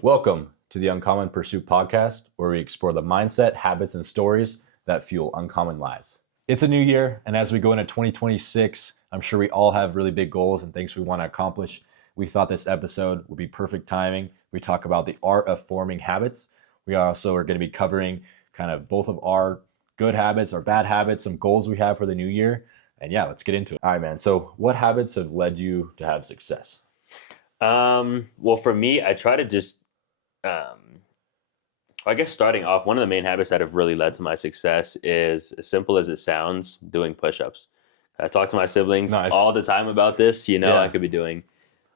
Welcome to the Uncommon Pursuit podcast, where we explore the mindset, habits, and stories that fuel uncommon lives. It's a new year, and as we go into 2026, I'm sure we all have really big goals and things we want to accomplish. We thought this episode would be perfect timing. We talk about the art of forming habits. We also are going to be covering kind of both of our good habits, our bad habits, some goals we have for the new year. And yeah, let's get into it. All right, man. So what habits have led you to have success? Well, for me, I try to just, I guess starting off, one of the main habits that have really led to my success is, as simple as it sounds, doing push-ups. I talk to my siblings Nice. all the time about this. Yeah. I could be doing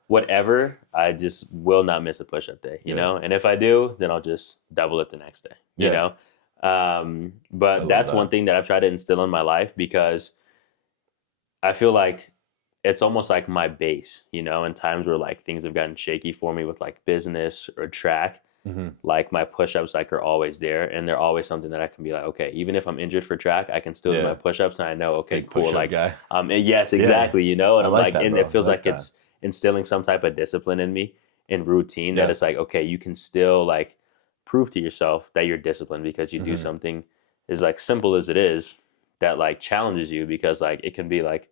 whatever. I just will not miss a push-up day, you Yeah. know? And if I do, then I'll just double it the next day, you Yeah. know? I But love that's that. one thing that I've tried to instill in my life because I feel like it's almost like my base, in times where like things have gotten shaky for me with like business or track, Mm-hmm. like my push-ups like are always there, and they're always something that I can be like, okay, even if I'm injured for track, I can still do Yeah. my push-ups, and I know, okay, Big cool, push-up like guy. yes, exactly, and I I'm like like, that, and bro. it feels I like like it's instilling some type of discipline in me and routine that Yeah. it's like, okay, you can still like prove to yourself that you're disciplined because you do Mhm. something as like simple as it is that like challenges you, because like it can be like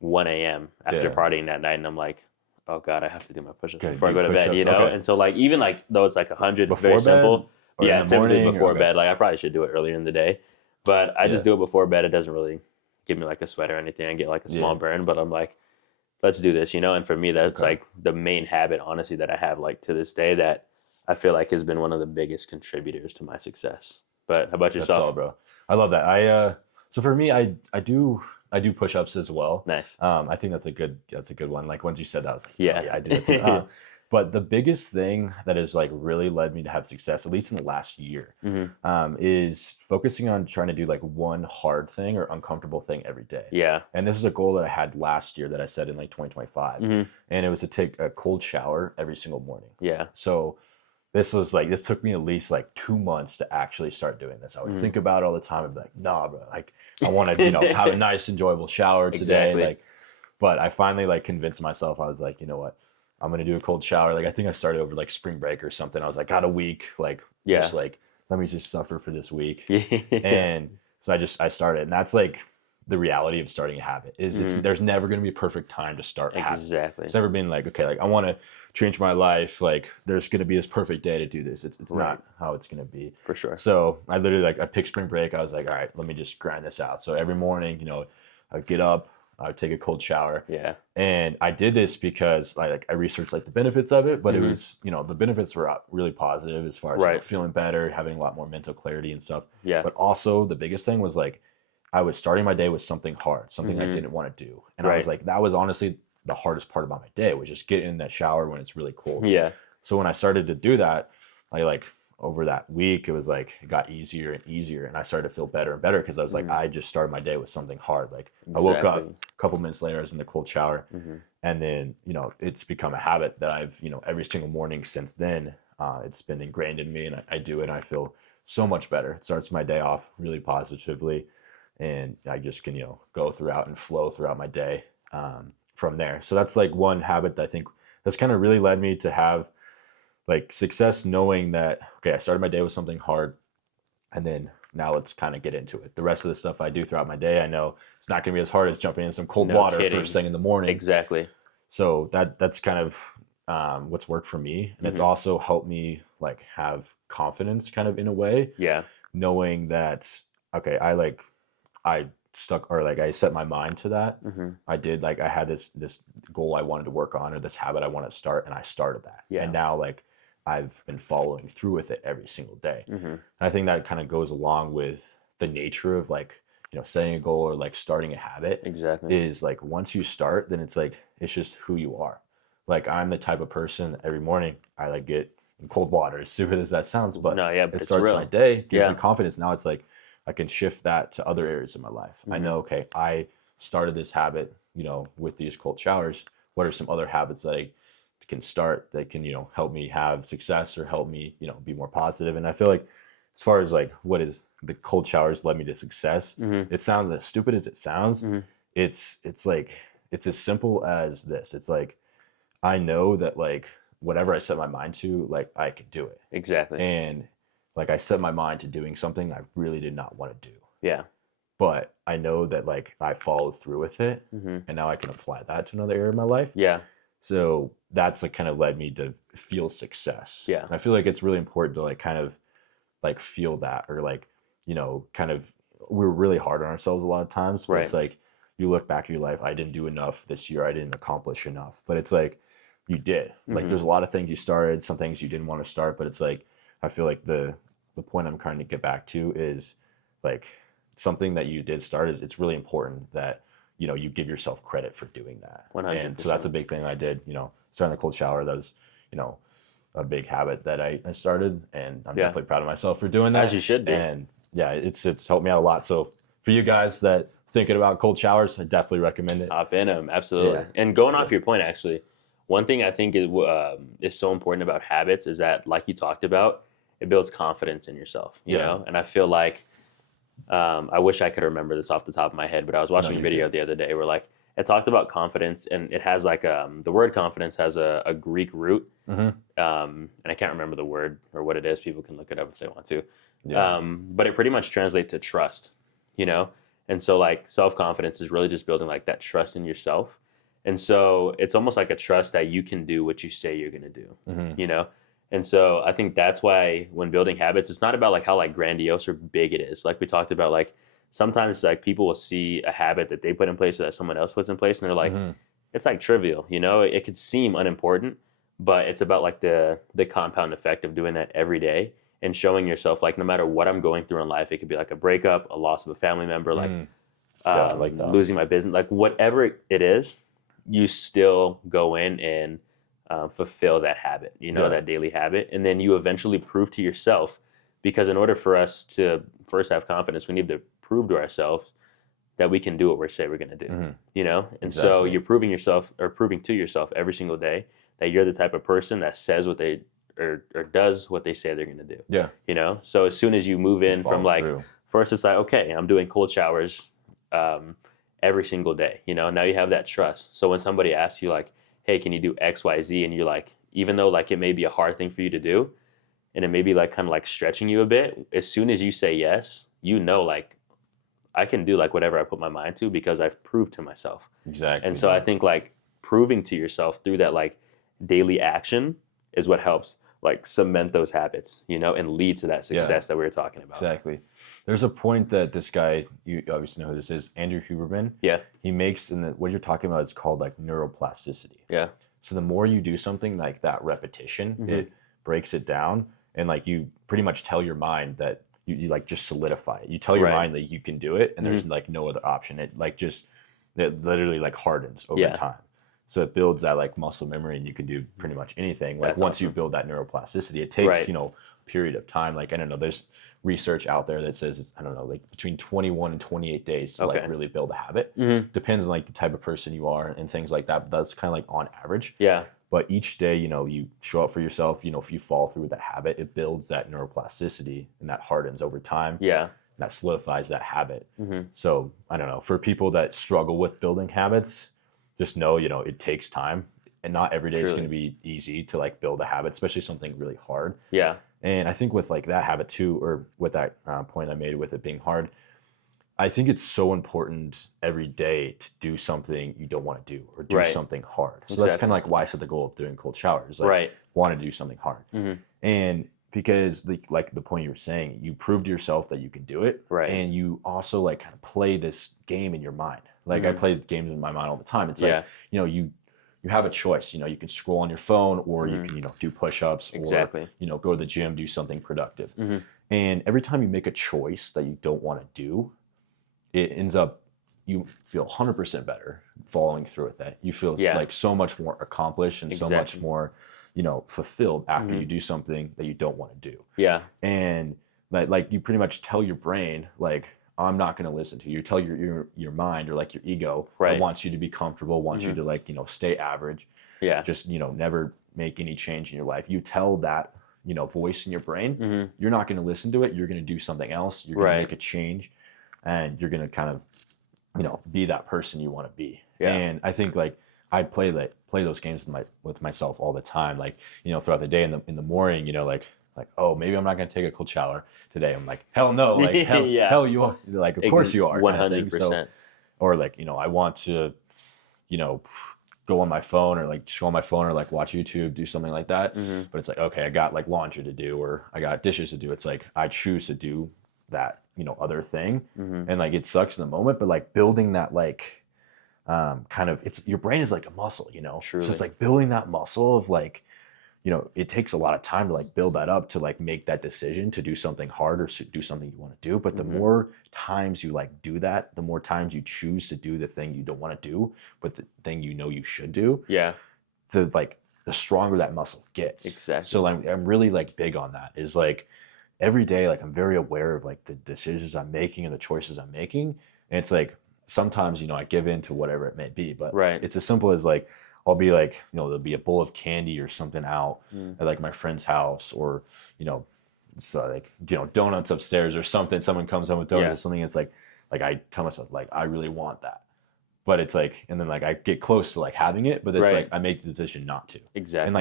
1 a.m. after Yeah. partying that night, and I'm like, oh god, I have to do my push-ups Gotta before I do go to bed, push-ups. Okay. And so like even like though it's like 100, it's very Before bed simple. or Yeah, in the typically morning? before Okay. bed. Like I probably should do it earlier in the day, but I just Yeah. do it before bed. It doesn't really give me like a sweat or anything. I get like a small Yeah. burn, but I'm like, let's do this, And for me, that's Okay. like the main habit, honestly, that I have like to this day that I feel like has been one of the biggest contributors to my success. But how about That's yourself? solid, bro. I love that. So for me, I do push-ups as well. Nice. I think that's a good one. Like once you said that, I was like, Yeah. yeah, I do that too. But the biggest thing that has like really led me to have success, at least in the last year, hmm is focusing on trying to do like one hard thing or uncomfortable thing every day. Yeah. And this is a goal that I had last year that I set in like 2025, hmm and it was to take a cold shower every single morning. Yeah. So this took me at least like 2 months to actually start doing this. I would Mhm. think about it all the time. I'd be like, nah, bro, like I want to, have a nice, enjoyable shower today. Exactly. Like, but I finally like convinced myself. I was like, you know what? I'm going to do a cold shower. Like, I think I started over like spring break or something. I was like, got a week, like, Yeah. just like, let me just suffer for this week. Yeah. And so I started, and that's like the reality of starting a habit is there's never going to be a perfect time to start a habit. Exactly. It's never been like, okay, like I want to change my life. Like there's going to be this perfect day to do this. It's Right. not how it's going to be. For sure. So I literally like, I picked spring break. I was like, all right, let me just grind this out. So every morning, I would get up, I would take a cold shower. Yeah. And I did this because I researched like the benefits of it, but it Mhm. was, the benefits were really positive as far as Right. feeling better, having a lot more mental clarity and stuff. Yeah. But also the biggest thing was like, I was starting my day with something hard, something I Mhm. didn't want to do. And I was Right. like, that was honestly the hardest part about my day, was just getting in that shower when it's really cold. Yeah. So when I started to do that, I like over that week, it got easier and easier. And I started to feel better and better because I was like, Mhm. I just started my day with something hard. Like I woke up, Exactly. a couple minutes later, I was in the cold shower. Mhm. And then, it's become a habit that I've, every single morning since then, it's been ingrained in me, and I do it and I feel so much better. It starts my day off really positively, and I just can, go throughout and flow throughout my day from there. So that's like one habit that I think that's kind of really led me to have like success, knowing that, okay, I started my day with something hard, and then now let's kind of get into it. The rest of the stuff I do throughout my day, I know it's not going to be as hard as jumping in some cold No water kidding. first thing in the morning. Exactly. So that's kind of what's worked for me, and it's Mhm. also helped me like have confidence kind of in a way, Yeah. knowing that, okay, I stuck, or like I set my mind to that. hmm I did, like I had this goal I wanted to work on, or this habit I want to start, and I started that. Yeah. And now like I've been following through with it every single day. hmm And I think that kind of goes along with the nature of like, setting a goal or like starting a habit, Exactly. is like once you start, then it's like it's just who you are. Like I'm the type of person that every morning I like get in cold water, as stupid as that sounds, but No, yeah, but it it's starts real. my day, gives Yeah. me confidence. Now it's like I can shift that to other areas of my life. I Mhm. know, okay, I started this habit, with these cold showers. What are some other habits that I can start that can, help me have success or help me, be more positive? And I feel like as far as like what is the cold showers led me to success, hmm it sounds as stupid as it sounds. hmm It's like it's as simple as this. It's like I know that like whatever I set my mind to, like I could do it. Exactly. And like I set my mind to doing something I really did not want to do. Yeah. But I know that like I followed through with it, Mm-hmm. and now I can apply that to another area of my life. Yeah. So that's like kind of led me to feel success. Yeah. And I feel like it's really important to like kind of like feel that, or like, kind of, we're really hard on ourselves a lot of times, but Right. it's like you look back at your life, I didn't do enough this year, I didn't accomplish enough. But it's like you did. Like Mm-hmm. there's a lot of things you started, some things you didn't want to start, but it's like I feel like the point I'm trying to get back to is like something that you did start is it's really important that you give yourself credit for doing that. 100%. And so that's a big thing I did, starting the cold shower. That was a big habit that I started, and I'm definitely proud of myself for doing that. As you should be. And yeah, it's helped me out a lot. So for you guys that thinking about cold showers, I definitely recommend it. Hop in them, absolutely. Yeah. And going off your point, actually, one thing I think is so important about habits is that, like you talked about, it builds confidence in yourself. You know, and I feel like I wish I could remember this off the top of my head, but I was watching a video the other day where like it talked about confidence, and it has like the word confidence has a Greek root, and I can't remember the word or what it is. People can look it up if they want to. Yeah. But it pretty much translates to trust, and so like self-confidence is really just building like that trust in yourself. And so it's almost like a trust that you can do what you say you're going to do, And so I think that's why when building habits, it's not about like how like grandiose or big it is. Like we talked about, like sometimes like people will see a habit that they put in place or that someone else puts in place, and they're like, it's like trivial, It could seem unimportant, but it's about like the compound effect of doing that every day and showing yourself like no matter what I'm going through in life, it could be like a breakup, a loss of a family member, like, like that. losing my business, like whatever it is, you still go in and fulfill that habit, that daily habit. And then you eventually prove to yourself, because in order for us to first have confidence, we need to prove to ourselves that we can do what we say we're going to do, And so you're proving to yourself every single day that you're the type of person that says what they or does what they say they're going to do. Yeah. So as soon as you move in from like, through. first it's like, okay, I'm doing cold showers every single day, now you have that trust. So when somebody asks you like, hey, can you do X, Y, Z? And you're like, even though like it may be a hard thing for you to do, and it may be like kind of like stretching you a bit, as soon as you say yes, like I can do like whatever I put my mind to, because I've proved to myself. Exactly. And so I think like proving to yourself through that like daily action is what helps like cement those habits, and lead to that success that we were talking about. Exactly. There's a point that this guy, you obviously know who this is, Andrew Huberman. Yeah. He makes, and what you're talking about is called like neuroplasticity. Yeah. So the more you do something, like that repetition, it breaks it down, and like you pretty much tell your mind that you like just solidify it. You tell your mind that you can do it, and there's like no other option. It literally like hardens over time. So it builds that like muscle memory, and you can do pretty much anything. Like once you build that neuroplasticity, it takes, a period of time. Like, I don't know, there's research out there that says it's, I don't know, like between 21 and 28 days to like really build a habit. Depends on like the type of person you are and things like that. But that's kind of like on average. Yeah. But each day, you show up for yourself, if you fall through with that habit, it builds that neuroplasticity, and that hardens over time. Yeah. That solidifies that habit. So I don't know, for people that struggle with building habits, just know, it takes time, and not every day is going to be easy to like build a habit, especially something really hard. Yeah. And I think with like that habit too, or with that point I made with it being hard, I think it's so important every day to do something you don't want to do, or do something hard. So that's kind of like why I set the goal of doing cold showers. Like, want to do something hard. And because like the point you were saying, you prove to yourself that you can do it. And you also like kind of play this game in your mind. Like I play games in my mind all the time. It's like, you have a choice. You can scroll on your phone, or you can, do push-ups, or, go to the gym, do something productive. And every time you make a choice that you don't want to do, it ends up, you feel 100% better following through with that. You feel like so much more accomplished and so much more, fulfilled after you do something that you don't want to do. Yeah. And like you pretty much tell your brain, like, I'm not going to listen to you. You tell your mind, or like your ego, I want you to be comfortable, want you to like, stay average. Yeah. Just, never make any change in your life. You tell that, voice in your brain, you're not going to listen to it. You're going to do something else. You're going to make a change, and you're going to kind of, be that person you want to be. And I think like I play those games with myself all the time. Like, throughout the day in the morning, like, oh, maybe I'm not gonna take a cold shower today. I'm like, hell no, like Yeah, hell you are, like, of course you are, kind of thing. So, 100%. or like, I want to, you know, go on my phone or like scroll on my phone or like watch YouTube, do something like that. Hmm. But it's like, okay, I got like laundry to do or I got dishes to do. It's like I choose to do that, other thing. Hmm. And like it sucks in the moment, but like building that like kind of it's your brain is like a muscle, So it's Truly. like building that muscle of like, it takes a lot of time to like build that up to like make that decision to do something hard or do something you want to do. But the Hmm. more times you like do that, the more times you choose to do the thing you don't want to do, but the thing you should do, Yeah, the stronger that muscle gets. exactly. So I'm really like big on that. Is like every day, like I'm very aware of like the decisions I'm making and the choices I'm making. And it's like sometimes, I give in to whatever it may be, but Right. it's as simple as like I'll be like, there'll be a bowl of candy or something out Mm. at like my friend's house, or, so like, donuts upstairs or something. Someone comes home with donuts Yeah. or something. It's like I tell myself, like, I really want that. But it's like, and then like I get close to like having it, but it's like Right. I make the decision not to. And Exactly.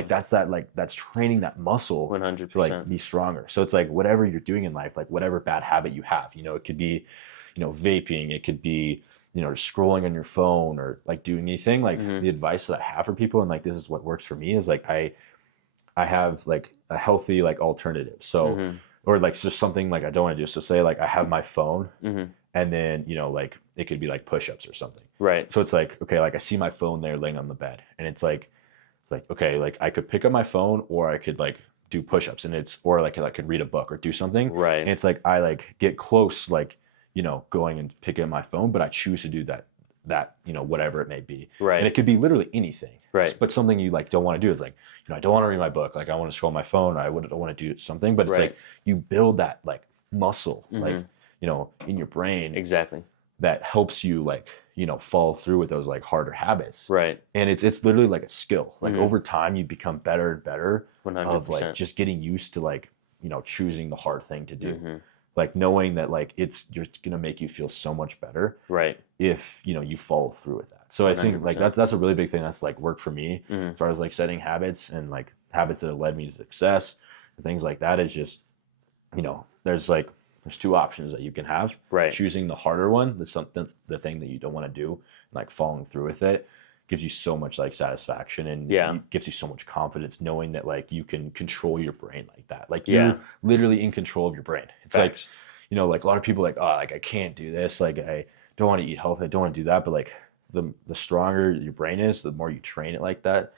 like that's training that muscle to like 100%. be stronger. So it's like whatever you're doing in life, like whatever bad habit you have, it could be, vaping, it could be, just scrolling on your phone or like doing anything. Like Hmm. the advice that I have for people, and like this is what works for me, is like I have like a healthy like alternative. So, Hmm. or like just something like I don't want to do. So say like I have my phone, Hmm. and then like it could be like push-ups or something. Right. So it's like, okay, like I see my phone there laying on the bed, and it's like okay, like I could pick up my phone or I could like do push-ups, and it's or like I could read a book or do something. And Right. it's like I like get close, like going and picking up my phone, but I choose to do that whatever it may be. And Right. it could be literally anything. Right. But something you like don't want to do is like, I don't want to read my book, like I want to scroll my phone, or I don't want to do something. But it's Right. like you build that like muscle, like Hmm. in your brain, Exactly. that helps you like follow through with those like harder habits. Right. And it's literally like a skill. Like Hmm. over time you become better and better of like 100%. just getting used to like choosing the hard thing to do. Hmm. Like knowing that like it's just gonna make you feel so much better Right. if you follow through with that. So I think like 100%. that's a really big thing that's like worked for me Hmm. as far as like setting habits and like habits that have led me to success and things like that. Is just there's two options that you can have. Right. Choosing the harder one, the thing that you don't want to do, and like following through with it gives you so much like satisfaction, and Yeah. it gives you so much confidence knowing that like you can control your brain like that. Like Yeah. you're literally in control of your brain. It's Facts. like, like a lot of people like, oh, like I can't do this, like I don't want to eat healthy, I don't want to do that. But like the stronger your brain is, the more you train it like that,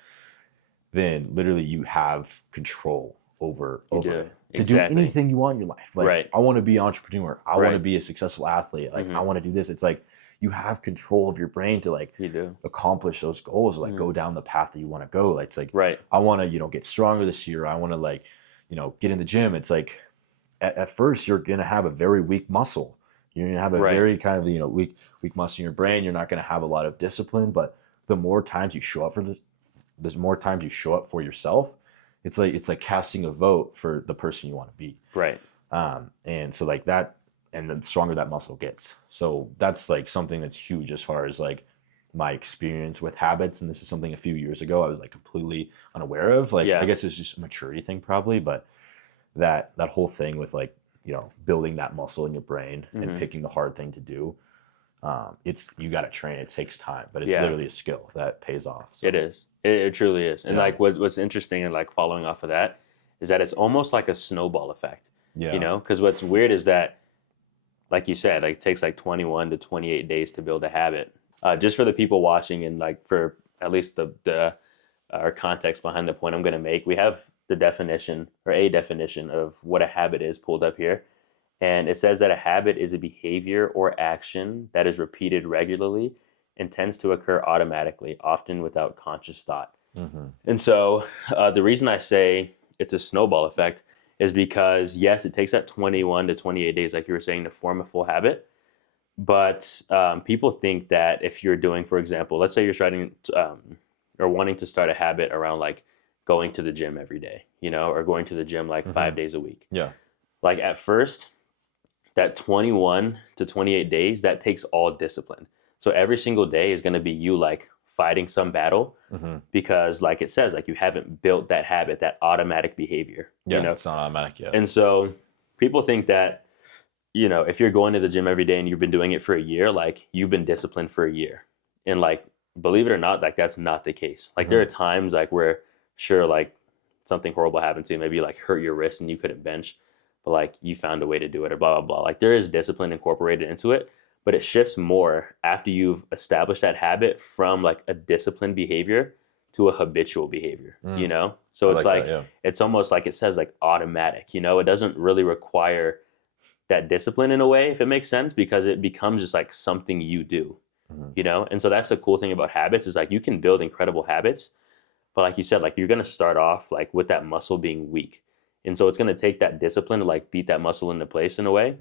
then literally you have control over You do. it to Exactly. do anything you want in your life. Like Right. I want to be an entrepreneur, I want to Right. be a successful athlete, like I Mhm. want to do this. It's like you have control of your brain to like You do. accomplish those goals, like Mhm. go down the path that you want to go. Like it's like Right. I want to get stronger this year, I want to like get in the gym. It's like at first you're gonna have a very weak muscle, you're gonna have a Right. very kind of weak muscle in your brain, you're not gonna have a lot of discipline. But the more times you show up for this, there's more times you show up for yourself. It's like casting a vote for the person you want to be. Right. And so like that, and the stronger that muscle gets. So that's like something that's huge as far as like my experience with habits. And this is something a few years ago I was like completely unaware of. Like Yeah. I guess it's just a maturity thing probably, but that whole thing with like building that muscle in your brain Mhm. and picking the hard thing to do. It's you got to train. It takes time, but it's Yeah. literally a skill that pays off. So, It is. It truly is. And Yeah. like what's interesting and like following off of that is that it's almost like a snowball effect. yeah, You know, because what's weird is that, like you said, like it takes like 21 to 28 days to build a habit. Just for the people watching and like for at least the our context behind the point I'm going to make, we have the definition or a definition of what a habit is pulled up here. And it says that a habit is a behavior or action that is repeated regularly and tends to occur automatically, often without conscious thought. hmm And so the reason I say it's a snowball effect is because, yes, it takes that 21 to 28 days, like you were saying, to form a full habit. But people think that if you're doing, for example, let's say you're starting or wanting to start a habit around like going to the gym every day, or going to the gym like 5 days a week. yeah, Like at first, that 21 to 28 days, that takes all discipline. So every single day is going to be you like fighting some battle Mm-hmm. because like it says, like you haven't built that habit, that automatic behavior, Yeah, you know? it's not automatic yet. And so people think that, you know, if you're going to the gym every day and you've been doing it for a year, like you've been disciplined for a year. And like, believe it or not, like that's not the case. Like there are times like where sure, like something horrible happened to you, maybe you like hurt your wrist and you couldn't bench, but like you found a way to do it or blah, blah, blah. Like there is discipline incorporated into it, but it shifts more after you've established that habit from like a disciplined behavior to a habitual behavior, you know? So I it's like like, that, yeah. it's almost like it says like automatic, you know, it doesn't really require that discipline in a way, if it makes sense, because it becomes just like something you do, you know? And so that's the cool thing about habits is like you can build incredible habits, but like you said, like you're going to start off like with that muscle being weak. And so it's going to take that discipline to like beat that muscle into place in a way.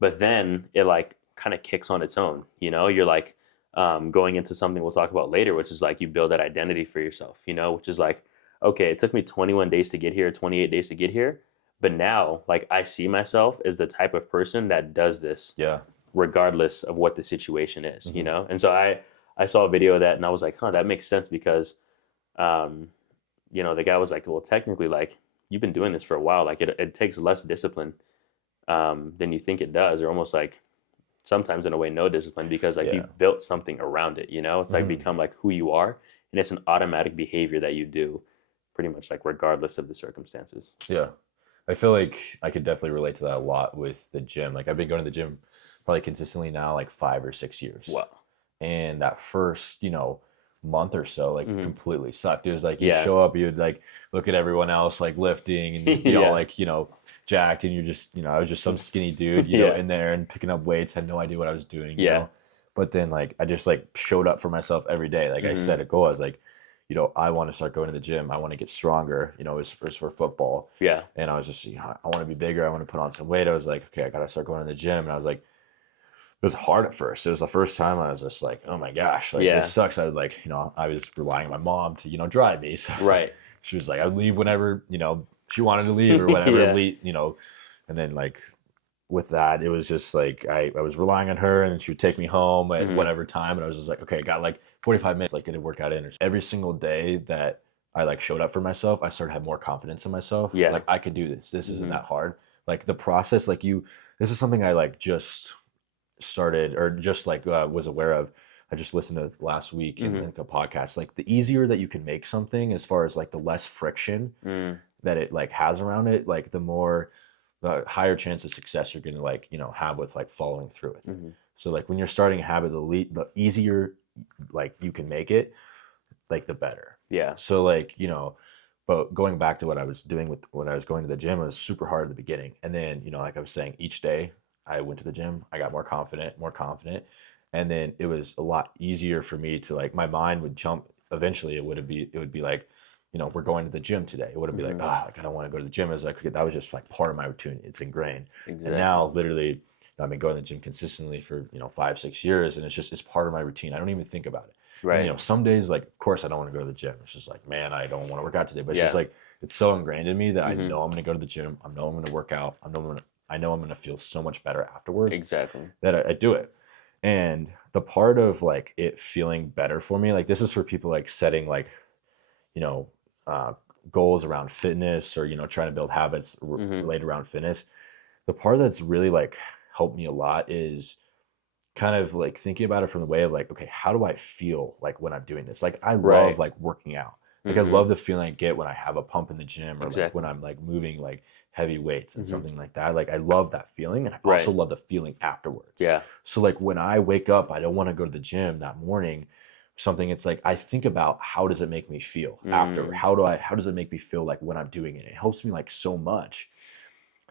But then it like kind of kicks on its own, you know? You're like going into something we'll talk about later, which is like you build that identity for yourself, you know, which is like, okay, it took me 21 days to get here, 28 days to get here. But now, like, I see myself as the type of person that does this, Yeah. regardless of what the situation is, you know. And so I saw a video of that, and I was like, huh, that makes sense because, you know, the guy was like, well, technically, like, you've been doing this for a while. Like, it takes less discipline than you think it does, or almost like sometimes in a way no discipline because like you've built something around it. You know, it's like become like who you are, and it's an automatic behavior that you do, pretty much like regardless of the circumstances. Yeah. I feel like I could definitely relate to that a lot with the gym. Like I've been going to the gym probably consistently now like 5 or 6 years. Wow. And that first, month or so, like completely sucked. It was like you Yeah. show up, you'd like look at everyone else like lifting and you'd be all like, jacked, and you're just, I was just some skinny dude, in there and picking up weights, had no idea what I was doing, you know? But then like I just like showed up for myself every day. Like I set a goal. I was like, I want to start going to the gym. I want to get stronger, it was for football. Yeah. And I was just, I want to be bigger. I want to put on some weight. I was like, okay, I got to start going to the gym. And I was like, it was hard at first. It was the first time I was just like, oh my gosh, like this sucks. I was like, I was relying on my mom to, drive me. So Right. she was like, I'd leave whenever, she wanted to leave or whatever, and then like with that, it was just like, I was relying on her and she would take me home at whatever time. And I was just like, okay, I got like 45 minutes, like get a workout in. Every single day that I like showed up for myself, I started to have more confidence in myself. Yeah. Like I could do this. This isn't that hard. Like the process, like this is something I like just started or just like was aware of. I just listened to last week in like a podcast. Like the easier that you can make something, as far as like the less friction that it like has around it, like the higher chance of success you're gonna like have with like following through with it. So like when you're starting a habit, the easier like you can make it, like the better. Yeah. So like but going back to what I was doing with when I was going to the gym, it was super hard at the beginning, and then like I was saying, each day I went to the gym, I got more confident, and then it was a lot easier for me to like, my mind would jump. Eventually it would be like, we're going to the gym today. It wouldn't be like, like I don't want to go to the gym. It was like, that was just like part of my routine. It's ingrained. Exactly. And now literally I've been going to the gym consistently for 5-6 years, and it's part of my routine. I don't even think about it. Right. And, some days, like, of course I don't want to go to the gym. It's just like, man, I don't want to work out today. But it's just like, it's so ingrained in me that I know I'm going to go to the gym. I know I'm going to work out. I know I'm going to feel so much better afterwards. Exactly. That I do it. And the part of like it feeling better for me, like this is for people like setting like, goals around fitness or, trying to build habits related around fitness. The part that's really like helped me a lot is kind of like thinking about it from the way of like, okay, how do I feel like when I'm doing this? Like I love like working out. Like I love the feeling I get when I have a pump in the gym, or like when I'm like moving like heavy weights and something like that. Like I love that feeling, and I also love the feeling afterwards. Yeah. So like when I wake up, I don't want to go to the gym that morning. Something, it's like I think about how does it make me feel after? How does it make me feel like when I'm doing it? It helps me like so much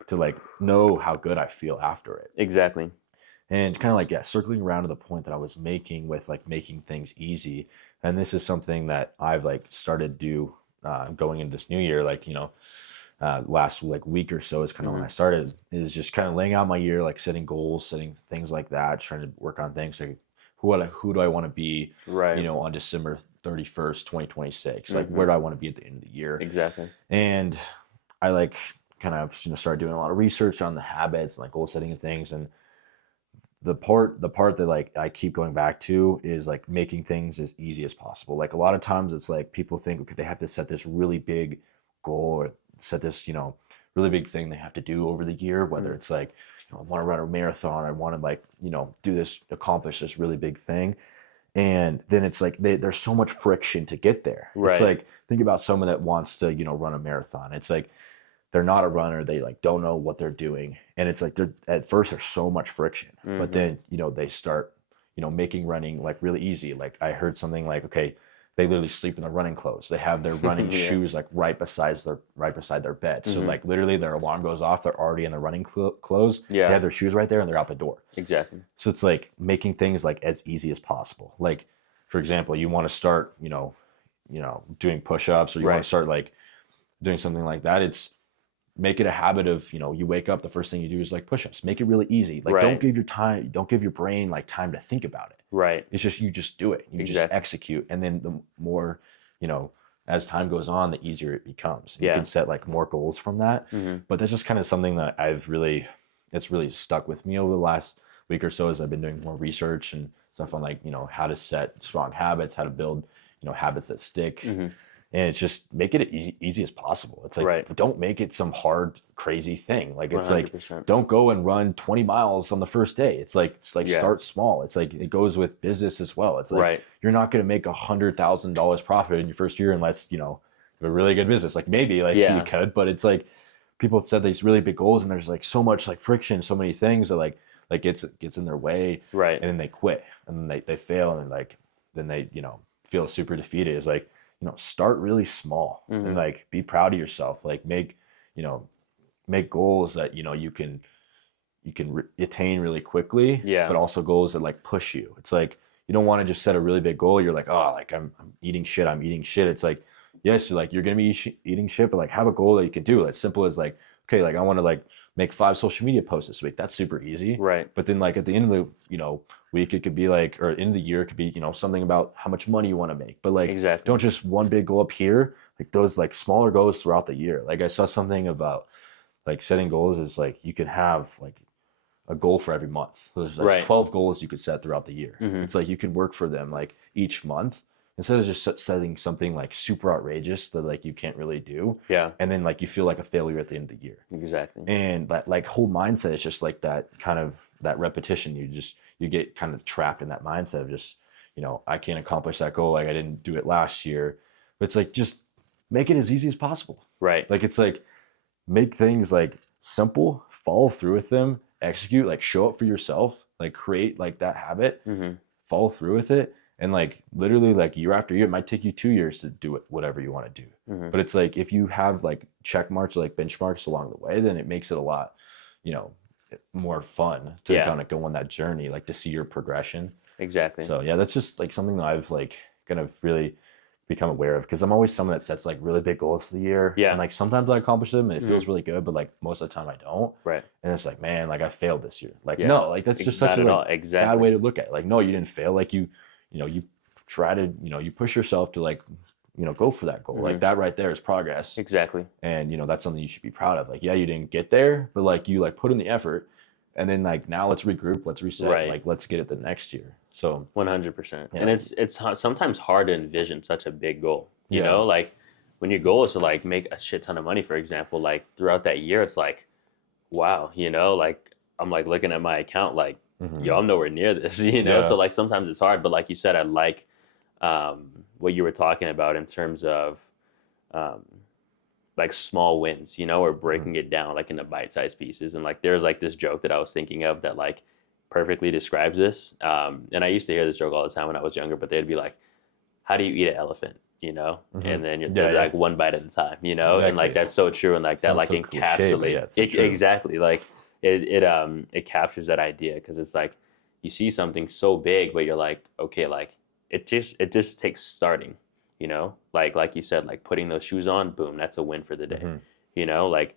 to like know how good I feel after it. Exactly. And kind of like, circling around to the point that I was making with like making things easy. And this is something that I've like started to do going into this new year, like, last like week or so is kind of when I started, is just kind of laying out my year, like setting goals, setting things like that, trying to work on things like who do I want to be, on December 31st, 2026? Like, where do I want to be at the end of the year? Exactly. And I like kind of, started doing a lot of research on the habits and like goal setting and things. And the part that like I keep going back to is like making things as easy as possible. Like a lot of times it's like people think, okay, they have to set this really big goal or set this, really big thing they have to do over the year, whether Mhm. it's like, I want to run a marathon, I want to like, do this, accomplish this really big thing. And then it's like there's so much friction to get there. It's Right. like, think about someone that wants to, run a marathon. It's like they're not a runner, they like don't know what they're doing, and it's like they're at first there's so much friction, but Hmm. then they start making running like really easy. Like I heard something like, okay, they literally sleep in their running clothes, they have their running Yeah. shoes like right beside their bed, so Hmm. like literally their alarm goes off, they're already in their running clothes, they Yeah. have their shoes right there and they're out the door. Exactly. So it's like making things like as easy as possible. Like for example, you want to start doing push-ups, or you want Right. to start like doing something like that. It's make it a habit of, you wake up, the first thing you do is like push-ups. Make it really easy. Like Right. don't give your brain like time to think about it. Right. It's just, you just do it. You just Exactly. execute. And then the more, you know, as time goes on, the easier it becomes. You Yeah. can set like more goals from that. Hmm. But that's just kind of something that it's really stuck with me over the last week or so, as I've been doing more research and stuff on like, how to set strong habits, how to build, habits that stick. Hmm. And it's just make it easy as possible. It's like, Right. don't make it some hard, crazy thing. Like, One it's hundred like, percent. don't go and run 20 miles on the first day. It's like Yeah. start small. It's like, it goes with business as well. It's like, Right. you're not going to make $100,000 profit in your first year unless, you have a really good business. Like maybe like you Yeah. could, but it's like, people set these really big goals and there's like so much like friction, so many things that like gets in their way, Right. and then they quit, and then they fail, and then they feel super defeated. It's like, start really small, and Hmm. like be proud of yourself. Like you know make goals that you can attain really quickly, Yeah. but also goals that like push you. It's like, you don't want to just set a really big goal. You're like, oh, like I'm eating shit. I'm eating shit. It's like, yes, you're gonna be eating shit, but like have a goal that you can do. As simple as like, okay, like I want to like make 5 social media posts this week. That's super easy. Right. But then like at the end of the week, it could be like, or end of the year, it could be something about how much money you want to make. But like, Exactly. don't just one big goal up here. Like those like smaller goals throughout the year. Like I saw something about like setting goals is like you can have like a goal for every month. There's Right. 12 goals you could set throughout the year. Hmm. It's like you can work for them like each month, instead of just setting something like super outrageous that like you can't really do, Yeah. and then like you feel like a failure at the end of the year. Exactly. And that like whole mindset is just like that kind of that repetition. You get kind of trapped in that mindset of just, I can't accomplish that goal. Like I didn't do it last year. But it's like, just make it as easy as possible. Right. Like it's like, make things like simple, follow through with them, execute, like show up for yourself, like create like that habit, Hmm. follow through with it. And like literally like year after year, it might take you 2 years to do it, whatever you want to do. Hmm. But it's like, if you have like check marks or like benchmarks along the way, then it makes it a lot, you know, more fun to Yeah. kind of go on that journey, like to see your progression. Exactly. So yeah, that's just like something that I've like kind of really become aware of, because I'm always someone that sets like really big goals for the year. Yeah. And like sometimes I accomplish them and it feels Mhm. really good, but like most of the time I don't. Right. And it's like, man, like I failed this year. Like, Yeah. no, like that's just such Not a at all. like Exactly. bad way to look at it. Like, no, you didn't fail. Like you try to, you push yourself to like, go for that goal. Like Mhm. that right there is progress. Exactly. And that's something you should be proud of. Like, yeah, you didn't get there, but like you like put in the effort, and then like now let's regroup, let's reset, Right. like let's get it the next year. So 100%. Yeah. And it's sometimes hard to envision such a big goal. You Yeah. know, like when your goal is to like make a shit ton of money, for example, like throughout that year, it's like, wow, like I'm like looking at my account, like, mhm. yo, I'm nowhere near this, Yeah. So like sometimes it's hard, but like you said, I like what you were talking about in terms of um, like small wins, or breaking it down like into bite-sized pieces. And like there's like this joke that I was thinking of that like perfectly describes this. And I used to hear this joke all the time when I was younger, but they'd be like, how do you eat an elephant? Mhm. And then you're Yeah, like one bite at a time, and Exactly. like that's so true, and like that Sounds like so cliche, but yeah, it's so true. exactly, like it captures that idea, because it's like you see something so big, but you're like, okay, like it just takes starting, like you said, like putting those shoes on, boom, that's a win for the day. Mhm. Like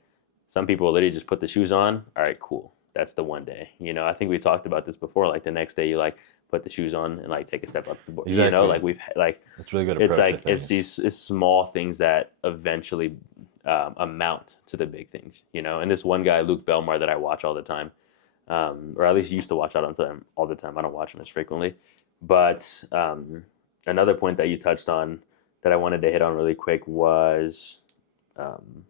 some people will literally just put the shoes on, all right, cool, that's the one day. I think we talked about this before, like the next day you like put the shoes on and like take a step up the board. Exactly. Like we've like It's a really good approach. it's I like think. it's small things that eventually amount to the big things. And this one guy, Luke Belmar, that I watch all the time, or at least used to watch out on them all the time. I don't watch them as frequently. But another point that you touched on that I wanted to hit on really quick was um,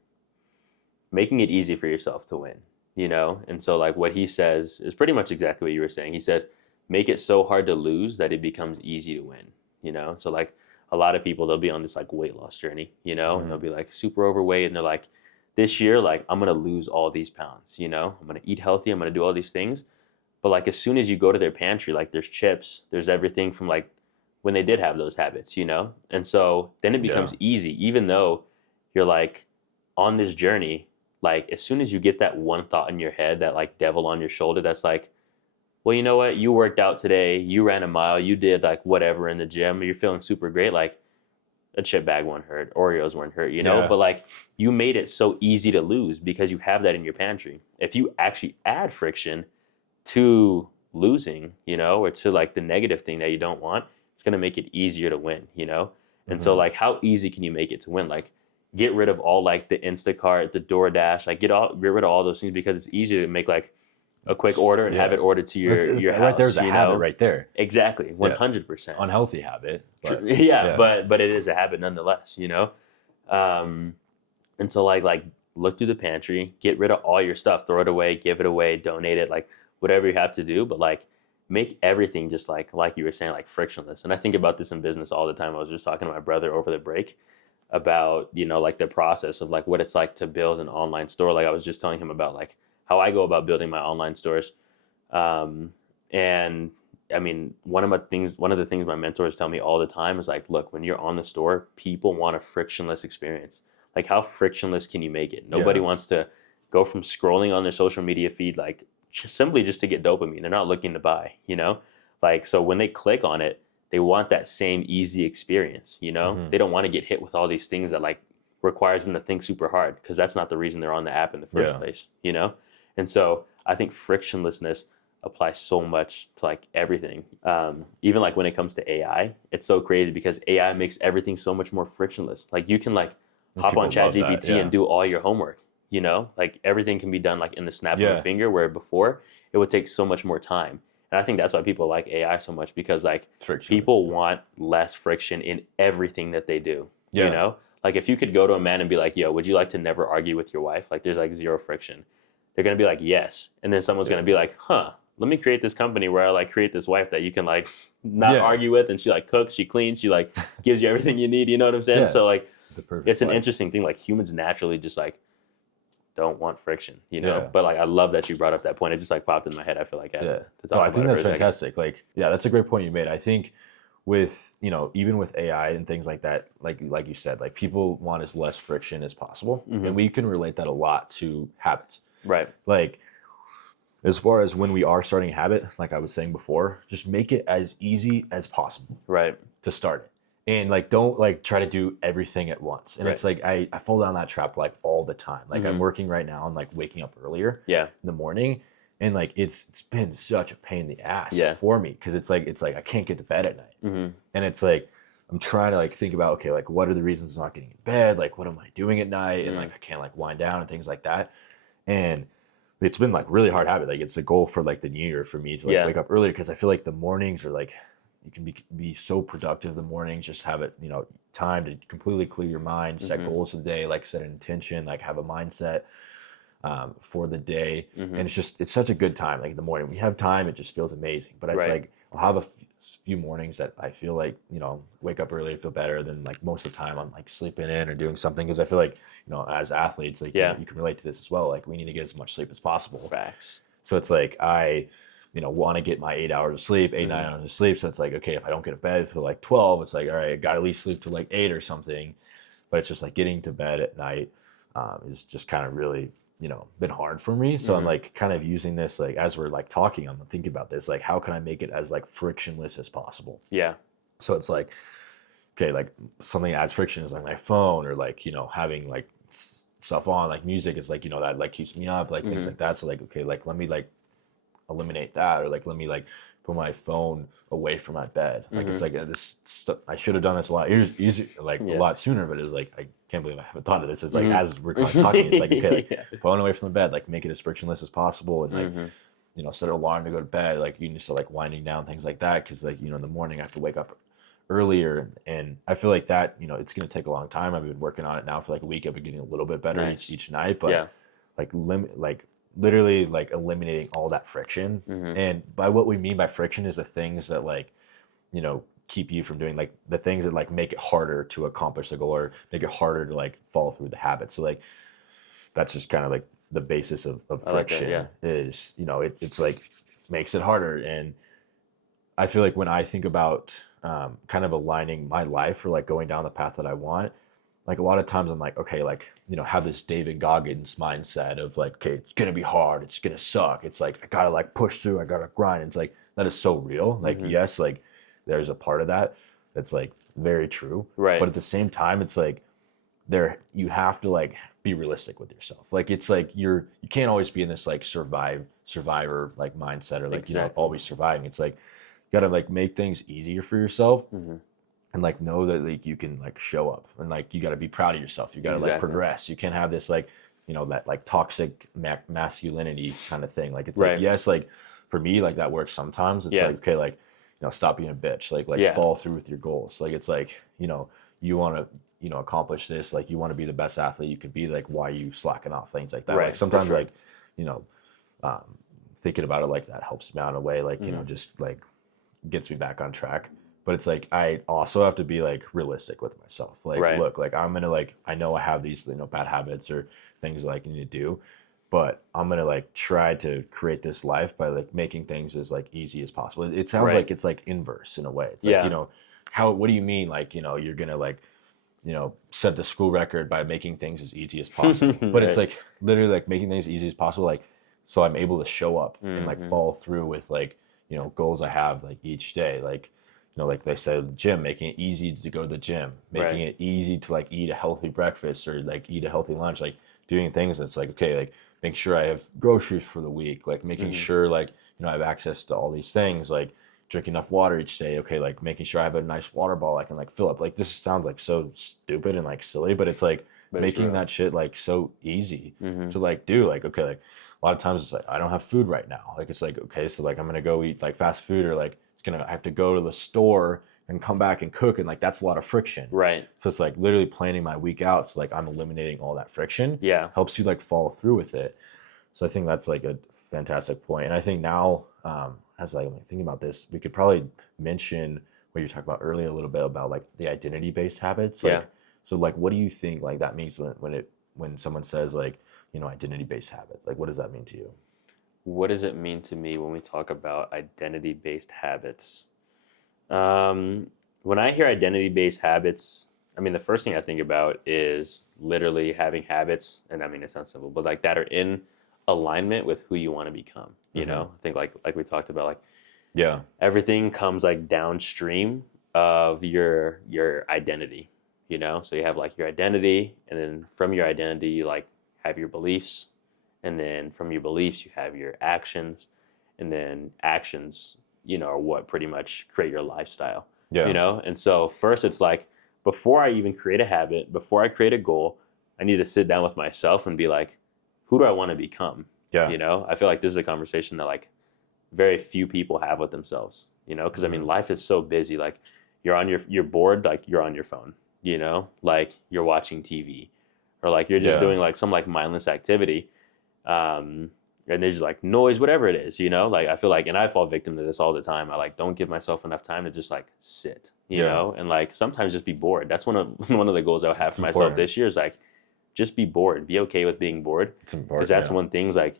making it easy for yourself to win, you know? And so, like, what he says is pretty much exactly what you were saying. He said, make it so hard to lose that it becomes easy to win, you know? So, like, a lot of people, they'll be on this, like, weight loss journey, you know? And they'll be, like, super overweight. And they're like, this year, like, I'm going to lose all these pounds, you know? I'm going to eat healthy. I'm going to do all these things. But, like, as soon as you go to their pantry, like, there's chips, there's everything from, like, when they did have those habits, you know? And so then it becomes easy, even though you're, like, on this journey. Like, as soon as you get that one thought in your head, that, like, devil on your shoulder that's like, well, you know what, you worked out today, you ran a mile, you did, like, whatever in the gym, you're feeling super great, like, a chip bag won't hurt, Oreos won't hurt, you know? But, like, you made it so easy to lose because you have that in your pantry. If you actually add friction to losing, you know, or to, like, the negative thing that you don't want, it's going to make it easier to win, you know? And so, like, how easy can you make it to win? Like, get rid of all, like, the Instacart, the DoorDash, like, get rid of all those things, because it's easier to make, like, a quick order and have it ordered to your house. Right, there's a habit right there. Exactly, 100%. Unhealthy habit. But, but it is a habit nonetheless, you know? And so, like, look through the pantry, get rid of all your stuff, throw it away, give it away, donate it, like, whatever you have to do, but, like, make everything just, like you were saying, like, frictionless. And I think about this in business all the time. I was just talking to my brother over the break about, you know, like, the process of, like, what it's like to build an online store. Like, I was just telling him about, like, how I go about building my online stores. And I mean, one of the things my mentors tell me all the time is, like, look, when you're on the store, people want a frictionless experience. Like, how frictionless can you make it? Nobody wants to go from scrolling on their social media feed, like, simply just to get dopamine. They're not looking to buy, you know? Like, so when they click on it, they want that same easy experience, you know? They don't want to get hit with all these things that, like, requires them to think super hard, because that's not the reason they're on the app in the first place, you know? And so I think frictionlessness applies so much to, like, everything. Even, like, when it comes to AI, it's so crazy because AI makes everything so much more frictionless. Like, you can, like, hop on ChatGPT and do all your homework, you know? Like, everything can be done, like, in the snap of a finger, where before it would take so much more time. And I think that's why people like AI so much, because, like, people want less friction in everything that they do, you know? Like, if you could go to a man and be like, yo, would you like to never argue with your wife? Like, there's, like, zero friction. They're going to be like, yes. And then someone's going to be like, let me create this company where I, like, create this wife that you can, like, not argue with. And she, like, cooks, she cleans, she, like, gives you everything you need. You know what I'm saying? So, like, it's an interesting thing. Like, humans naturally just, like, don't want friction, you know? But, like, I love that you brought up that point. It just, like, popped in my head. I feel like I think that's fantastic. Like, that's a great point you made. I think with, you know, even with AI and things like that, like you said, like, people want as less friction as possible. And we can relate that a lot to habits. Right. Like, as far as when we are starting a habit, like I was saying before, just make it as easy as possible. Right. To start it. And, like, don't, like, try to do everything at once. And it's like, I fall down that trap, like, all the time. Like, I'm working right now and, like, waking up earlier in the morning. And, like, it's been such a pain in the ass for me, because it's like I can't get to bed at night. And it's like, I'm trying to, like, think about, okay, like, what are the reasons I'm not getting in bed? Like, what am I doing at night? And, like, I can't, like, wind down and things like that. And it's been, like, really hard habit. Like, it's a goal for, like, the new year for me to, like, wake up earlier, because I feel like the mornings are, like, you can be so productive in the morning. Just have it, you know, time to completely clear your mind, set goals for the day, like, set an intention, like, have a mindset for the day. And it's such a good time. Like, in the morning, when you have time, it just feels amazing. But it's like, I'll have a few mornings that I feel like, you know, wake up early, feel better. Than, like, most of the time I'm, like, sleeping in or doing something, because I feel like, you know, as athletes, like, you can relate to this as well. Like, we need to get as much sleep as possible. Facts. So it's like, I, you know, want to get my 8 hours of sleep, 9 hours of sleep. So it's like, okay, if I don't get to bed till, like, 12, it's like, all right, I got to at least sleep till, like, 8 or something. But it's just, like, getting to bed at night is just kind of really, you know, been hard for me. So I'm, like, kind of using this, like, as we're, like, talking, I'm thinking about this, like, how can I make it as, like, frictionless as possible? Yeah. So it's like, okay, like, something that adds friction is, like, my phone, or, like, you know, having, like, stuff on, like, music is, like, you know, that, like, keeps me up, like, things like that. So, like, okay, like, let me, like, eliminate that, or, like, let me, like, put my phone away from my bed. Like, it's like, this stuff, I should have done this a lot easier, like, a lot sooner, but it was like, I can't believe I haven't thought of this. It's like, as we're talking, it's like, okay, like, phone away from the bed, like, make it as frictionless as possible. And, like, set an alarm to go to bed, like you need to start like winding down things like that, because like in the morning I have to wake up earlier, and I feel like that it's going to take a long time. I've been working on it now for like a week. I've been getting a little bit better Nice. each night, but Yeah. like literally like eliminating all that friction. Mm-hmm. And by what we mean by friction is the things that like keep you from doing, like the things that like make it harder to accomplish the goal or make it harder to like follow through the habit. So like that's just kind of like the basis of I like that. Yeah. friction is it's like makes it harder. And I feel like when I think about kind of aligning my life or like going down the path that I want, like a lot of times I'm like, okay, like, have this David Goggins mindset of like, okay, it's gonna be hard, it's gonna suck. It's like I gotta like push through, I gotta grind. It's like that is so real. Like, Mm-hmm. yes, like there's a part of that that's like very true. Right. But at the same time, it's like you have to like be realistic with yourself. Like it's like you can't always be in this like survivor like mindset or like Exactly. always surviving. It's like you gotta like make things easier for yourself, Mm-hmm. and like know that like you can like show up, and like you got to be proud of yourself. You got to like Exactly. progress. You can't have this like that like toxic masculinity kind of thing. Like it's Right. like, yes, like for me like that works sometimes. It's Yeah. like, okay, like stop being a bitch, like Yeah. follow through with your goals. Like it's like you want to accomplish this, like you want to be the best athlete you could be, like why are you slacking off, things like that. Right. Like sometimes sure. like um, thinking about it like that helps me out in a way, like Mm-hmm. just like gets me back on track. But it's like I also have to be like realistic with myself. Like, Right. look, like I'm gonna like I know I have these bad habits or things that I need to do, but I'm gonna like try to create this life by like making things as like easy as possible. It sounds Right. like it's like inverse in a way. It's Yeah. like how what do you mean like you're gonna like set the school record by making things as easy as possible? But it's Right. like literally like making things as easy as possible, like so I'm able to show up and like Mm-hmm. follow through with like goals I have like each day. Like like they said, gym, making it easy to go to the gym, making Right. it easy to like eat a healthy breakfast or like eat a healthy lunch, like doing things that's like, okay, like make sure I have groceries for the week, like making Mm-hmm. sure like I have access to all these things, like drink enough water each day, okay, like making sure I have a nice water bottle I can like fill up. Like this sounds like so stupid and like silly, but it's like But it's making real. that shit like so easy Mm-hmm. to like do. Like, okay, like a lot of times it's like I don't have food right now, like it's like, okay, so like I'm gonna go eat like fast food, or like I have to go to the store and come back and cook, and like that's a lot of friction. Right. So it's like literally planning my week out, so like I'm eliminating all that friction. Yeah. Helps you like follow through with it. So I think that's like a fantastic point. And I think now, as I'm like thinking about this, we could probably mention what you talked about earlier a little bit about like the identity based habits. Like, Yeah. so like, what do you think like that means when someone says like identity based habits? Like, what does that mean to you? What does it mean to me when we talk about identity-based habits? When I hear identity-based habits, I mean, the first thing I think about is literally having habits, and I mean, it sounds simple, but like that are in alignment with who you want to become. You Mm-hmm. know, I think like we talked about, like Yeah. everything comes like downstream of your identity. You know, so you have like your identity, and then from your identity, you like have your beliefs, and then from your beliefs, you have your actions, and then actions, are what pretty much create your lifestyle. Yeah. And so first it's like, before I even create a habit, before I create a goal, I need to sit down with myself and be like, who do I want to become? Yeah. I feel like this is a conversation that like very few people have with themselves, because I mean, life is so busy. Like you're bored, like you're on your phone, like you're watching TV, or like you're just Yeah. doing like some like mindless activity. And there's like noise, whatever it is, like I feel like, and I fall victim to this all the time. I like don't give myself enough time to just like sit, Yeah. and like sometimes just be bored. That's one of the goals I have It's for myself important. this year is like just be bored, be okay with being bored, It's important. because that's yeah. one thing's like,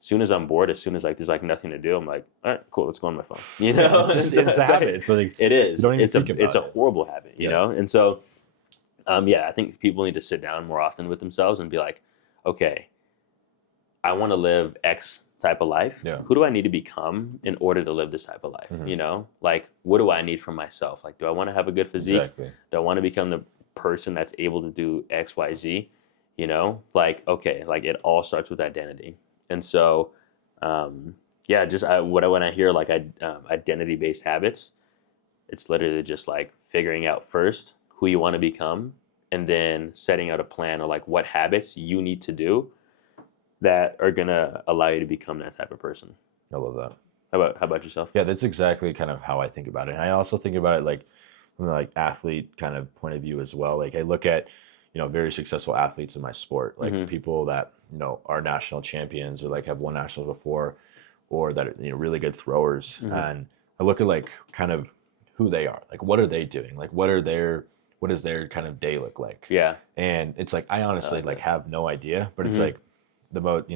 as soon as I'm bored, as soon as like there's like nothing to do, I'm like, all right, cool, let's go on my phone. It's just it's a habit. It's like It is. You don't even It's think about it's a it. horrible habit, Yeah. And so, yeah, I think people need to sit down more often with themselves and be like, okay, I want to live X type of life. Yeah. Who do I need to become in order to live this type of life? Mhm. Like, what do I need from myself? Like, do I want to have a good physique? Exactly. Do I want to become the person that's able to do X, Y, Z? Like, okay, like it all starts with identity. And so, yeah, just when I hear like identity-based habits, it's literally just like figuring out first who you want to become, and then setting out a plan of like what habits you need to do that are gonna allow you to become that type of person. I love that. How about yourself? Yeah, that's exactly kind of how I think about it. And I also think about it like from a like athlete kind of point of view as well. Like I look at, very successful athletes in my sport, like Mm-hmm. people that, are national champions or like have won nationals before or that are, really good throwers. Mm-hmm. And I look at like kind of who they are. Like what are they doing? Like what does their kind of day look like? Yeah, And it's like I I honestly like like that. have no idea, but it's Mm-hmm. like the most,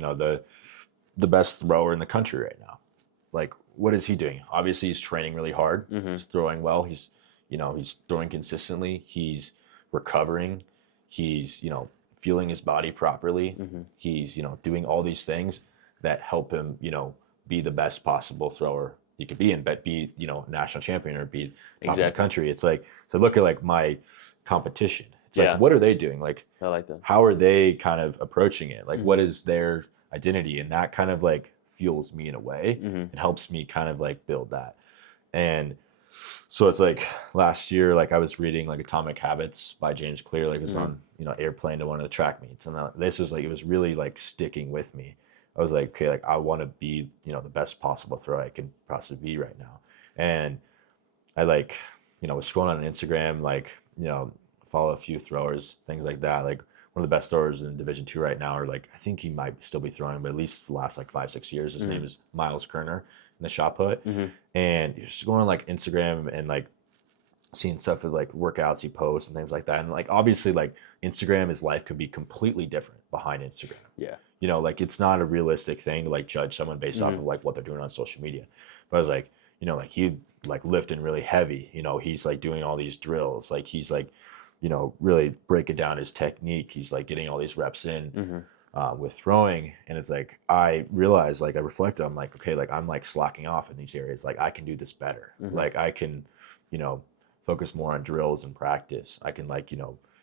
the best thrower in the country right now. Like, what is he doing? Obviously, he's training really hard. Mm-hmm. He's throwing well. He's throwing consistently. He's recovering. He's, feeling his body properly. Mm-hmm. He's, doing all these things that help him, be the best possible thrower he could be and be, national champion or be top of the Exactly. country. It's like, so look at like my competition. It's like, Yeah, what are they doing? Like, I like that. how are they kind of approaching it? Like, Mm-hmm. what is their identity? And that kind of like fuels me in a way Mm-hmm. and helps me kind of like build that. And so it's like last year, like I was reading like Atomic Habits by James Clear, like it was Mm-hmm. on, airplane to one of the track meets. And this was like, it was really like sticking with me. I was like, okay, like I want to be, the best possible thrower I can possibly be right now. And I like, was scrolling on Instagram, like, follow a few throwers, things like that. Like one of the best throwers in Division 2 right now, or like I think he might still be throwing, but at least for the last like 5, 6 years, his Mm-hmm. name is Miles Kerner in the shot put. Mm-hmm. And he's just going on like Instagram and like seeing stuff with like workouts he posts and things like that. And like obviously like Instagram, his life could be completely different behind Instagram. Yeah. Like it's not a realistic thing to like judge someone based off Mm-hmm. of like what they're doing on social media. But I was like, like he like lifting really heavy, he's like doing all these drills, like he's like, really breaking down his technique. He's like getting all these reps in Mm-hmm. with throwing. And it's like, I realized, like I reflected, I'm like, okay, like I'm like slacking off in these areas. Like I can do this better. Mm-hmm. Like I can, focus more on drills and practice. I can like,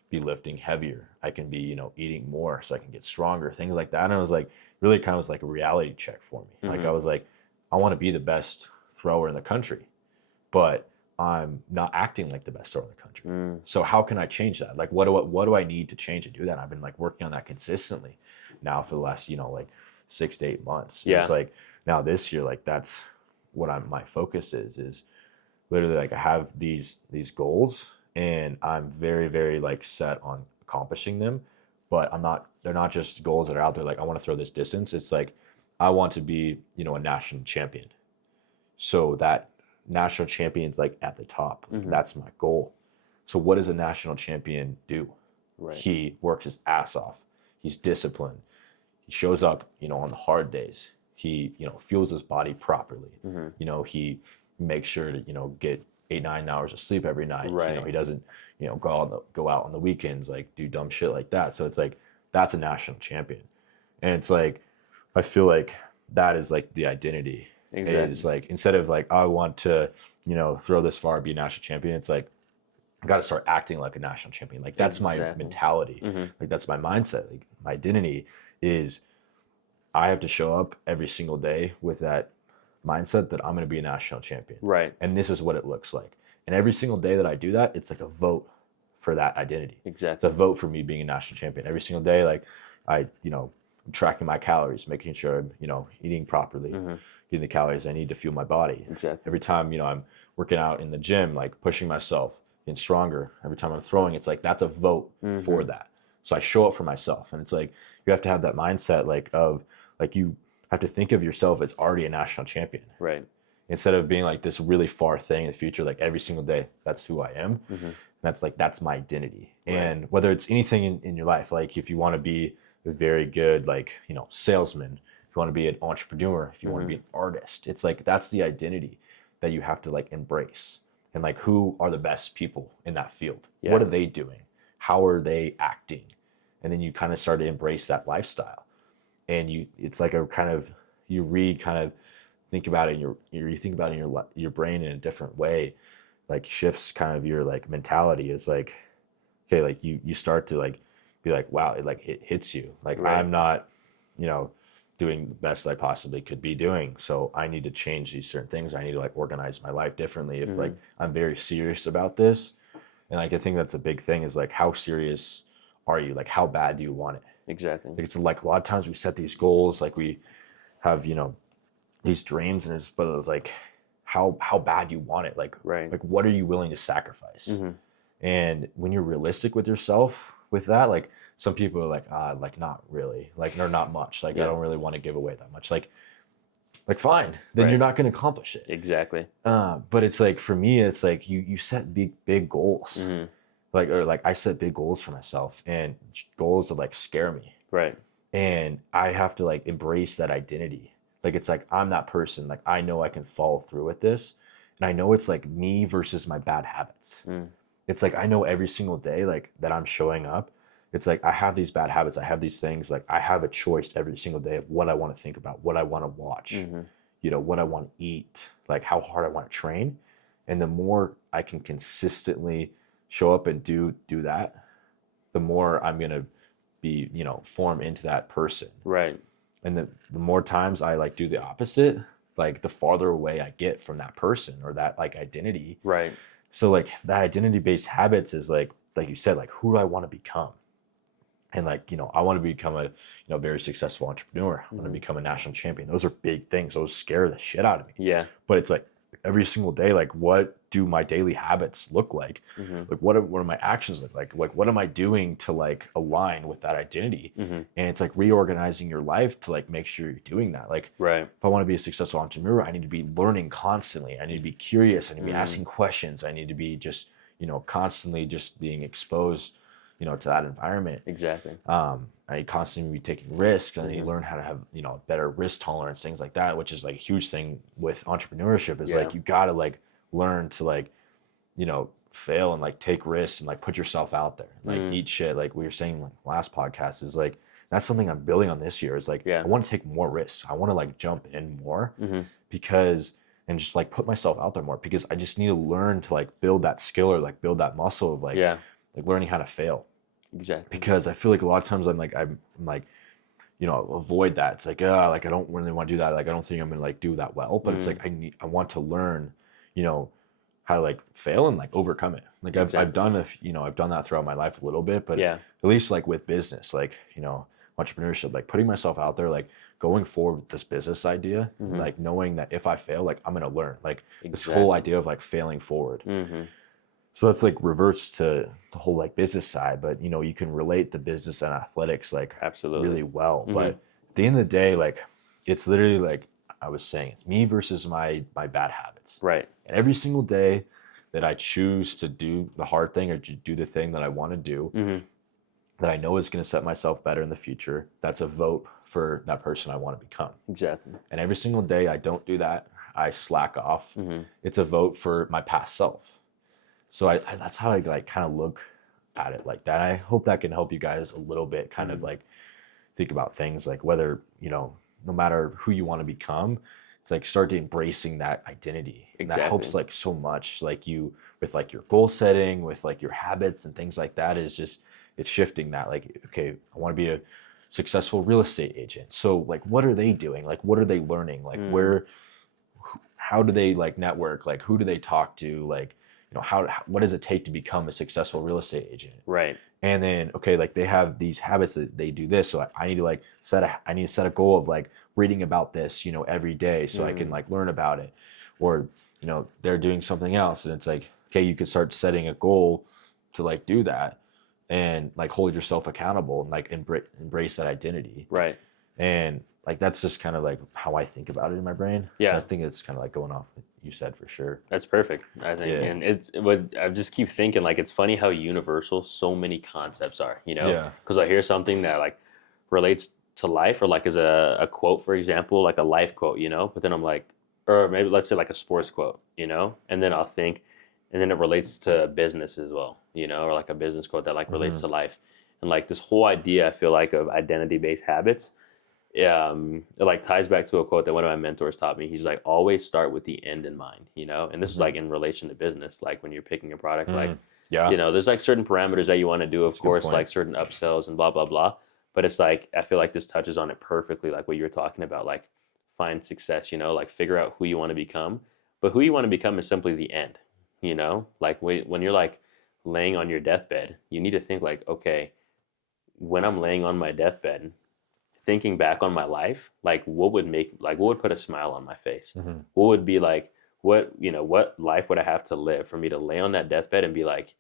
be lifting heavier. I can be, eating more so I can get stronger, things like that. And it was like, really kind of was like a reality check for me. Like Mm-hmm. I was like, I want to be the best thrower in the country, but I'm not acting like the best thrower in the country. Mm. So how can I change that? Like, what do I need to change to do that? And I've been like working on that consistently now for the last, like 6 to 8 months. And Yeah. it's like now this year, like that's what my focus is literally like I have these goals and I'm very, very like set on accomplishing them, but they're not just goals that are out there. Like I want to throw this distance. It's like, I want to be, a national champion. So that national champion's like at the top. Mm-hmm. That's my goal. So what does a national champion do? Right. He works his ass off. He's disciplined. He shows up, on the hard days. He, fuels his body properly. Mm-hmm. He makes sure to, get 8, 9 hours of sleep every night. Right. He doesn't, go out on the weekends, like do dumb shit like that. So it's like, that's a national champion. And it's like, I feel like that is like the identity. Exactly. It's like, instead of like, I want to, throw this far, be a national champion. It's like, I got to start acting like a national champion. Like that's my Exactly. mentality. Mm-hmm. Like that's my mindset. Like my identity is I have to show up every single day with that mindset that I'm going to be a national champion. Right. And this is what it looks like. And every single day that I do that, it's like a vote for that identity. It's Exactly. a vote for me being a national champion. Every single day, like I, I'm tracking my calories, making sure I'm, eating properly, Mm-hmm. getting the calories I need to fuel my body. Exactly. Every time, I'm working out in the gym, like pushing myself, getting stronger. Every time I'm throwing, it's like, that's a vote for that. So I show up for myself. And it's like, you have to have that mindset, like of like, you have to think of yourself as already a national champion. Right. Instead of being like this really far thing in the future, like every single day, that's who I am. Mm-hmm. That's my identity. Right. And whether it's anything in your life, like if you want to be a very good, like, salesman, if you want to be an entrepreneur, if you want to be an artist, it's like, that's the identity that you have to like embrace. And like, who are the best people in that field? Yeah. What are they doing? How are they acting? And then you kind of start to embrace that lifestyle. And it's like a kind of, think about it you think about it in your brain in a different way, like shifts kind of your like mentality. Is like, okay, like you start to like be like, wow, it hits you. Like, Right. I'm not, doing the best I possibly could be doing. So I need to change these certain things. I need to like organize my life differently. If like I'm very serious about this. And like, I think that's a big thing is like, how serious are you? Like, how bad do you want it? Exactly. Like, it's like a lot of times we set these goals, like we have, these dreams, and but it was like how bad you want it, Right. like what are you willing to sacrifice? Mm-hmm. And when you're realistic with yourself with that, like some people are like, like not really, like or not much, like I Yeah. don't really want to give away that much, like fine, then you're Right. not going to accomplish it. Exactly. But it's like for me, it's like you set big goals, Mm-hmm. like I set big goals for myself, and goals that like scare me, Right. and I have to like embrace that identity. Like it's like I'm that person. Like I know I can follow through with this, and I know it's like me versus my bad habits. Mm. It's like I know every single day like that I'm showing up. It's like I have these bad habits. I have these things. Like I have a choice every single day of what I want to think about, what I want to watch, Mm-hmm. what I want to eat, like how hard I want to train. And the more I can consistently show up and do that, the more I'm gonna be, form into that person. Right. And the more times I like do the opposite, like the farther away I get from that person or that like identity. Right. So like that identity based habits is like you said, like who do I want to become? And like, I want to become a, very successful entrepreneur. I want to Mm-hmm. become a national champion. Those are big things. Those scare the shit out of me. Yeah. But it's like every single day, like what do my daily habits look like? Mm-hmm. Like what are my actions look like? Like what am I doing to like align with that identity? Mm-hmm. And it's like reorganizing your life to like make sure you're doing that. Like Right. if I want to be a successful entrepreneur, I need to be learning constantly. I need to be curious. I need to be Mm-hmm. asking questions. I need to be just, constantly just being exposed, to that environment. Exactly. I constantly be taking risks, and then you Mm-hmm. learn how to have, better risk tolerance, things like that, which is like a huge thing with entrepreneurship is Yeah. like, you got to like learn to like, fail and like take risks and like put yourself out there, like Mm. eat shit. Like we were saying like last podcast is like, that's something I'm building on this year is like, Yeah. I want to take more risks. I want to like jump in more Mm-hmm. because, and just like put myself out there more because I just need to learn to like build that skill or like build that muscle of like, Yeah. like learning how to fail. Exactly. Because I feel like a lot of times I'm like avoid that. It's like like I don't really want to do that. Like I don't think I'm gonna like do that well. But it's like I want to learn, how to like fail and like overcome it. Like I've done I've done that throughout my life a little bit, but Yeah. at least like with business, like entrepreneurship, like putting myself out there, like going forward with this business idea, Mm-hmm. like knowing that if I fail, like I'm gonna learn. Like this Exactly. whole idea of like failing forward. Mm-hmm. So that's like reverts to the whole like business side, but you can relate the business and athletics like Absolutely. really well. Mhm. But at the end of the day, like it's literally like I was saying, it's me versus my bad habits. Right. And every single day that I choose to do the hard thing or to do the thing that I want to do, Mm-hmm. that I know is going to set myself better in the future, that's a vote for that person I want to become. Exactly. And every single day I don't do that, I slack off. Mm-hmm. It's a vote for my past self. So I that's how I like kind of look at it like that. I hope that can help you guys a little bit kind of like think about things like whether, no matter who you want to become, it's like start embracing that identity. And that helps Exactly. like so much like you with like your goal setting, with like your habits and things like that is just it's shifting that like, okay, I want to be a successful real estate agent. So like what are they doing? Like what are they learning? Like how do they like network? Like who do they talk to? Like what does it take to become a successful real estate agent? Right. And then, okay, like they have these habits that they do this. So I need to like I need to set a goal of like reading about this, every day so I can like learn about it. Or, they're doing something else. And it's like, okay, you can start setting a goal to like do that and like hold yourself accountable and like embrace that identity. Right. And like that's just kind of like how I think about it in my brain. Yeah. So I think it's kind of like going off what you said for sure. That's perfect, I think. Yeah. And it's what I just keep thinking, like, it's funny how universal so many concepts are, Yeah. Because I hear something that like relates to life or like is a quote, for example, like a life quote, but then I'm like, or maybe let's say like a sports quote, and then I'll think, and then it relates to business as well, or like a business quote that like relates to life. And like this whole idea, I feel like, of identity-based habits, it like ties back to a quote that one of my mentors taught me. He's like, always start with the end in mind, and this is like in relation to business, like when you're picking a product, like, Yeah. there's like certain parameters that you want to do, of That's a good course, point. like certain upsells and blah, blah, blah. But it's like, I feel like this touches on it perfectly, like what you were talking about, like find success, like figure out who you want to become. But who you want to become is simply the end, like when you're like laying on your deathbed, you need to think like, okay, when I'm laying on my deathbed, thinking back on my life, like what would put a smile on my face? Mm-hmm. What would be like, what life would I have to live for me to lay on that deathbed and be like,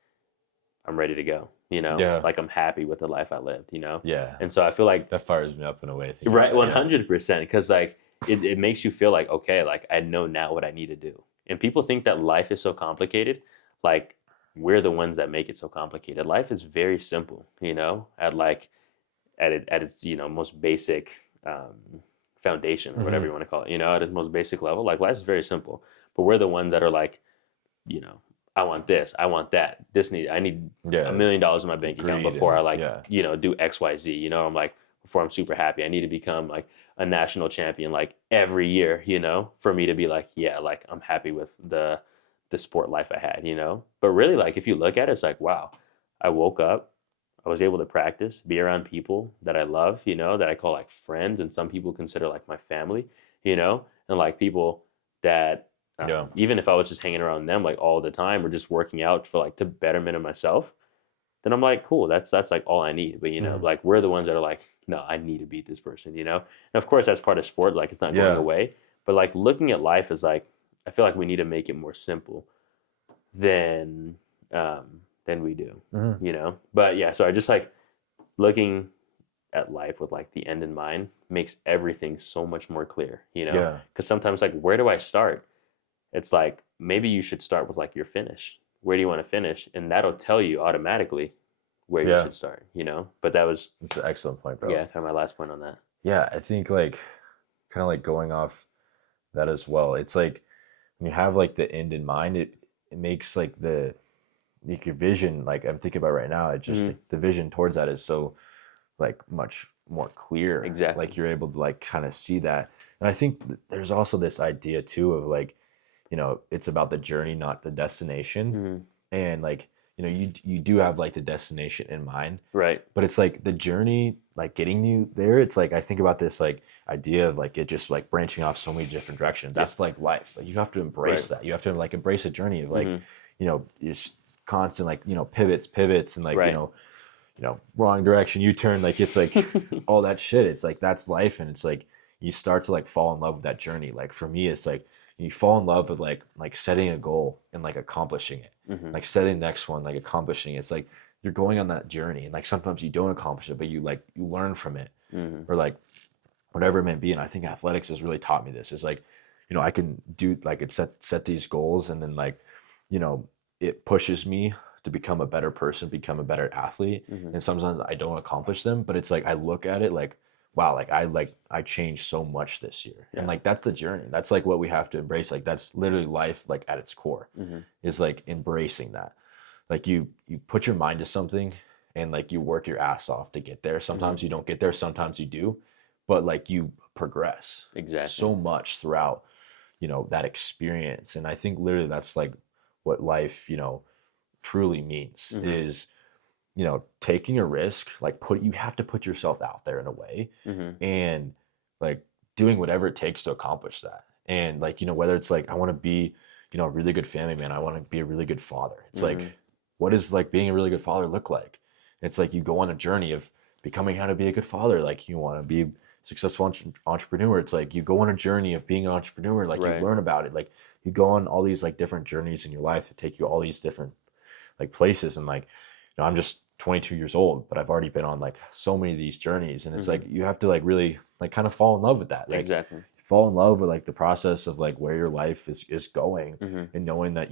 I'm ready to go, Yeah. like I'm happy with the life I lived, Yeah. And so I feel like, That fires me up in a way. Thinking right, about that. Yeah. 100%, because like it makes you feel like, okay, like I know now what I need to do. And people think that life is so complicated. Like, we're the ones that make it so complicated. Life is very simple, at its most basic foundation, or whatever Mm-hmm. you want to call it. At its most basic level, like life is very simple. But we're the ones that are like, you know, I want this, I want that. I need Yeah. $1 million in my bank account Greed before I and like, yeah. do XYZ. I'm like, before I'm super happy. I need to become like a national champion like every year, for me to be like, yeah, like I'm happy with the sport life I had. But really, like if you look at it, it's like, wow, I woke up, I was able to practice, be around people that I love, that I call like friends, and some people consider like my family, and like people that Yeah. even if I was just hanging around them like all the time or just working out for like the betterment of myself, then I'm like, cool, that's like all I need. But Mm-hmm. like we're the ones that are like, no, I need to beat this person. And of course that's part of sport, like it's not going Yeah. away. But like looking at life as like, I feel like we need to make it more simple than um than we do. Mm-hmm. But yeah, so I just like looking at life with like the end in mind makes everything so much more clear. Yeah. Because sometimes like, where do I start? It's like, maybe you should start with like your finish. Where do you want to finish? And that'll tell you automatically where you Yeah. should start. But that was, It's an excellent point, bro. yeah, kind of my last point on that. Yeah, I think like kind of like going off that as well. It's like when you have like the end in mind, it makes like like your vision, like I'm thinking about right now, it just Mm-hmm. like the vision towards that is so like much more clear. Exactly. Like you're able to like kind of see that. And I think there's also this idea too of like, it's about the journey, not the destination. Mm-hmm. And like, you do have like the destination in mind, Right. but it's like the journey, like getting you there. It's like I think about this like idea of like it just like branching off so many different directions. Yeah. That's like life. Like, you have to embrace Right. that. You have to like embrace a journey of like, Mm-hmm. just constant like pivots and like Right. wrong direction, U-turn. Like it's like all that shit. It's like that's life, and it's like you start to like fall in love with that journey. Like for me, it's like you fall in love with like setting a goal and like accomplishing it, Mm-hmm. like setting the next one, like accomplishing it. It's like you're going on that journey, and like sometimes you don't accomplish it, but you learn from it, Mm-hmm. or like whatever it may be. And I think athletics has really taught me this. Is like, I can do like it set these goals, and then like, it pushes me to become a better person, become a better athlete. Mm-hmm. And sometimes I don't accomplish them, but it's like I look at it like, wow, like I changed so much this year. Yeah. And like that's the journey. That's like what we have to embrace. Like that's literally life, like at its core, Mm-hmm. is like embracing that. Like you put your mind to something, and like you work your ass off to get there. Sometimes you don't get there, sometimes you do, but like you progress Exactly. so much throughout, that experience. And I think literally that's like what life, truly means, Mm-hmm. is, taking a risk. Like you have to put yourself out there in a way, Mm-hmm. and like doing whatever it takes to accomplish that. And like, whether it's like I want to be, a really good family man, I want to be a really good father. It's Mm-hmm. like, what does like being a really good father look like? It's like you go on a journey of becoming how to be a good father. Like you want to be a successful entrepreneur. It's like you go on a journey of being an entrepreneur. Like Right. you learn about it. Like you go on all these like different journeys in your life that take you all these different like places. And like, I'm just 22 years old, but I've already been on like so many of these journeys. And it's Mm-hmm. like you have to like really like kind of fall in love with that. Like Exactly. fall in love with like the process of like where your life is going, Mm-hmm. and knowing that,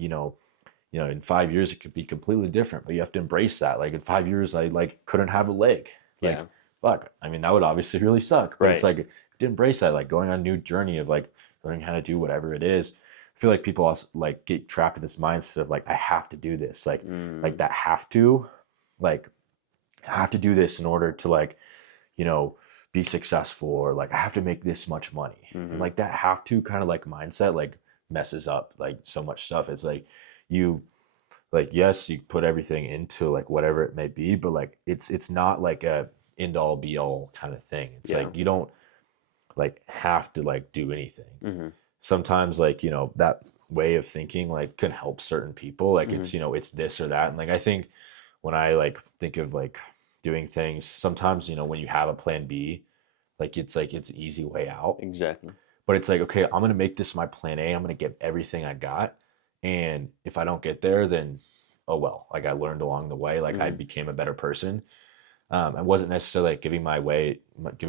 in 5 years it could be completely different, but you have to embrace that. Like in 5 years, I like couldn't have a leg. Like, Yeah. fuck. I mean, that would obviously really suck, but it's Right. like to embrace that, like going on a new journey of like learning how to do whatever it is. I feel like people also like get trapped in this mindset of like, I have to do this. Like that like, I have to do this in order to like, be successful, or like I have to make this much money. Mm-hmm. And like that have to kind of like mindset like messes up like so much stuff. It's like you like, yes, you put everything into like whatever it may be, but like it's not like a end all be all kind of thing. It's Yeah. like you don't like have to like do anything. Mm-hmm. Sometimes like, that way of thinking like can help certain people. Like Mm-hmm. it's, it's this or that. And like I think when I like think of like doing things, sometimes, when you have a plan B, it's an easy way out. Exactly. But it's like, okay, I'm gonna make this my plan A. I'm gonna give everything I got, and if I don't get there, then oh well. Like I learned along the way. Like I Mm-hmm. became a better person. I wasn't necessarily like giving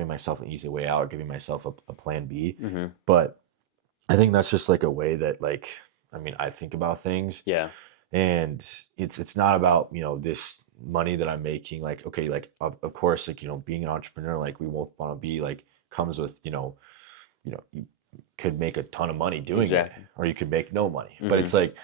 myself an easy way out, or giving myself a plan B. Mm-hmm. But I think that's just like a way that like I mean I think about things, Yeah. and it's not about this money that I'm making. Like okay, like of course like being an entrepreneur, like we both want to be like comes with you could make a ton of money doing it, Exactly. or you could make no money. But Mm-hmm. it's like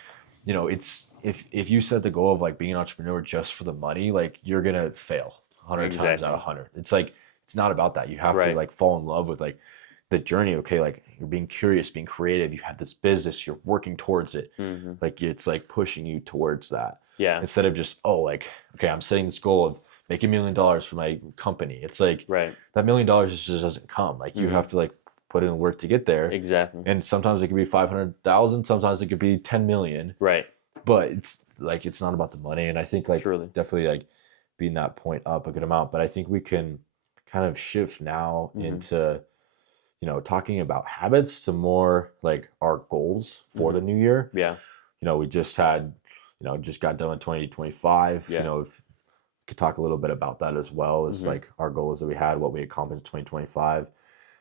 it's if you set the goal of like being an entrepreneur just for the money, like you're gonna fail 100 times out of Exactly. 100. It's like it's not about that. You have to Right. like fall in love with like the journey. Okay, like you're being curious, being creative, you have this business, you're working towards it. Mm-hmm. Like it's like pushing you towards that, Yeah. instead of just like okay, I'm setting this goal of making $1 million for my company. It's like Right. that $1 million just doesn't come. Like you Mm-hmm. have to like put in work to get there. Exactly. And sometimes it could be 500,000, sometimes it could be 10 million. Right. But it's like it's not about the money. And I think like Truly. definitely like being that point up a good amount. But I think we can kind of shift now Mm-hmm. into talking about habits to more like our goals for Mm-hmm. the new year. Yeah. We just had just got done with 2025. Yeah. If we could talk a little bit about that as well as Mm-hmm. like our goals that we had, what we accomplished in 2025.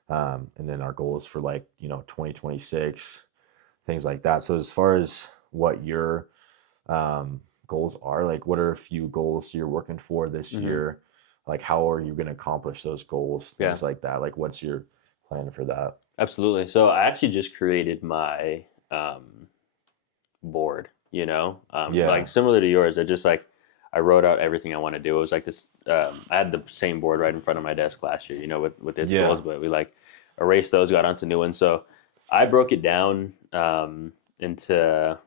And then our goals for like 2026, things like that. So as far as what your goals are, like what are a few goals you're working for this Mm-hmm. year? Like how are you going to accomplish those goals? Yeah. Things like that. Like what's your plan for that? Absolutely. So I actually just created my board, Yeah. like similar to yours. I wrote out everything I want to do. It was like this. I had the same board right in front of my desk last year, with its Yeah. goals, but we like erased those, got onto new ones. So I broke it down into